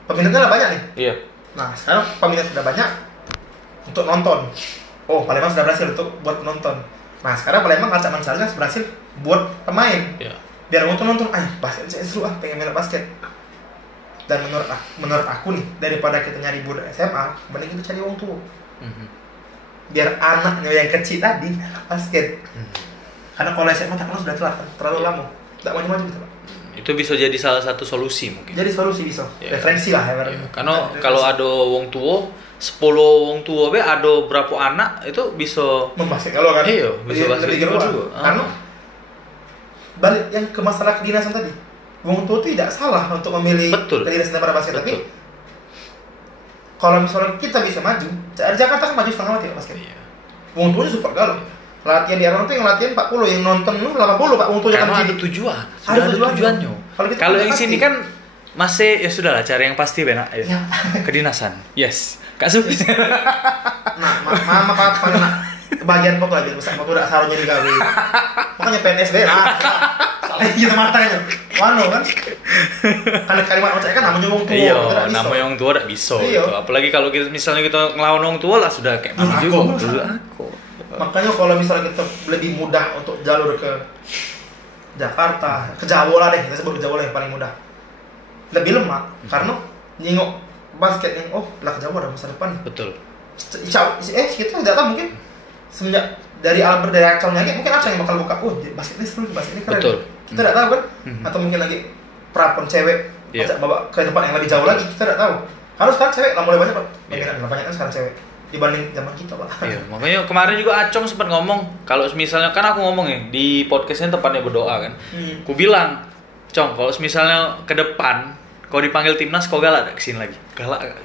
peminatnya banyak nih. Iya. Nah, sekarang peminat sudah banyak untuk nonton. Oh, Palembang sudah berhasil untuk buat penonton. Nah, sekarang Palembang ancaman-ancamannya berhasil buat pemain. Iya. Biar nonton, basket seru pengen main basket. Dan menurut aku nih, daripada kita nyari budak SMA, mending kita cari orang tua. Biar anaknya yang kecil tadi basket. Karena kalau SMA tak sudah telat, terlalu lama. Tak maju-maju gitu, Pak. Itu bisa jadi salah satu solusi mungkin. Jadi solusi bisa. Ya. Referensi lah ya. Karena kalau ada wong tua 10 wong tua be ada berapa anak itu bisa membasket kalau kan. Iya, bisa basket juga. Karena balik yang ke masalah kedinasan tadi. Wong tua itu tidak salah untuk memilih kedinasan daripada basket. Betul. Tapi kalau misalnya kita bisa maju, Jakarta kan maju setengah mati basket. Iya. Wong tuanya super galau. Latihan di Arang itu yang latihan 40, yang nonton 80 Pak. Wong tuanya kan ada tujuan. Sudah ada tujuannya. Kalau yang sini kan masih ya sudahlah cari yang pasti benar. Ya. Kedinasan. Yes. Kak Sufi. Nah, mama papa nak bagian kok lagi besar motor udah sarunya digawe. Makanya PNS deh. Salah gitu matanya. Wano kan. Karena kalimat ocek kan namanya wong tua. Iya, namanya wong tua enggak bisa gitu. Apalagi kalau kita misalnya kita ngelawan wong tua lah sudah kayak mana juga. Makanya kalau misalnya kita lebih mudah untuk jalur ke Jakarta, ke Jawa lah deh, kita sebut Jawa lah yang paling mudah. Lebih lemah karena nyingok basket yang lah ke Jawa ada masa depan. Betul. Kita tidak tahu mungkin semenjak dari Albert dari Acong lagi mungkin Acong yang bakal buka. Basket ini seru, basket ini keren. Betul. Kita tidak tahu kan? Atau mungkin lagi prapon cewek bawa ke tempat yang lebih jauh lagi, kita tidak tahu. Harus sekarang cewek lah mulai banyak Pak. Banyak kan sekarang cewek dibanding zaman kita Pak. Iya, makanya kemarin juga Acong sempat ngomong kalau misalnya kan aku ngomong ya di podcastnya tempatnya berdoa kan. Aku bilang, Cong, kalau misalnya ke depan kau dipanggil timnas kau galak kesini lagi. Galak gak?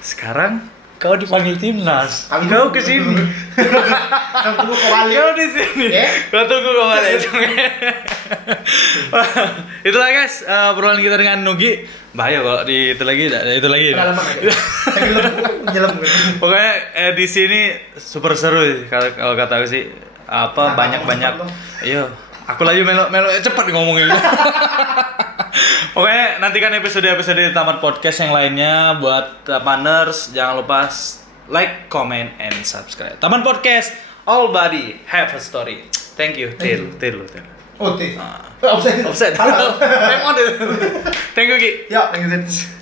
Sekarang kau dipanggil timnas, kau kesini. Kau tunggu kau balik. Kau di sini. Kau tunggu kau balik. Itulah guys, obrolan kita dengan Nugi. Bahaya kalau di itu lagi. Pokoknya di sini super seru kalau kata aku sih. Banyak. Iya. Aku lagi melo cepat ngomongin. Pokoknya nantikan episode di Tamat Podcast yang lainnya. Buat Tamaners jangan lupa like, comment, and subscribe. Taman Podcast, all body have a story. Thank you. Til. Oh, Til. Offset. Thank you Ki. Ya, thank you.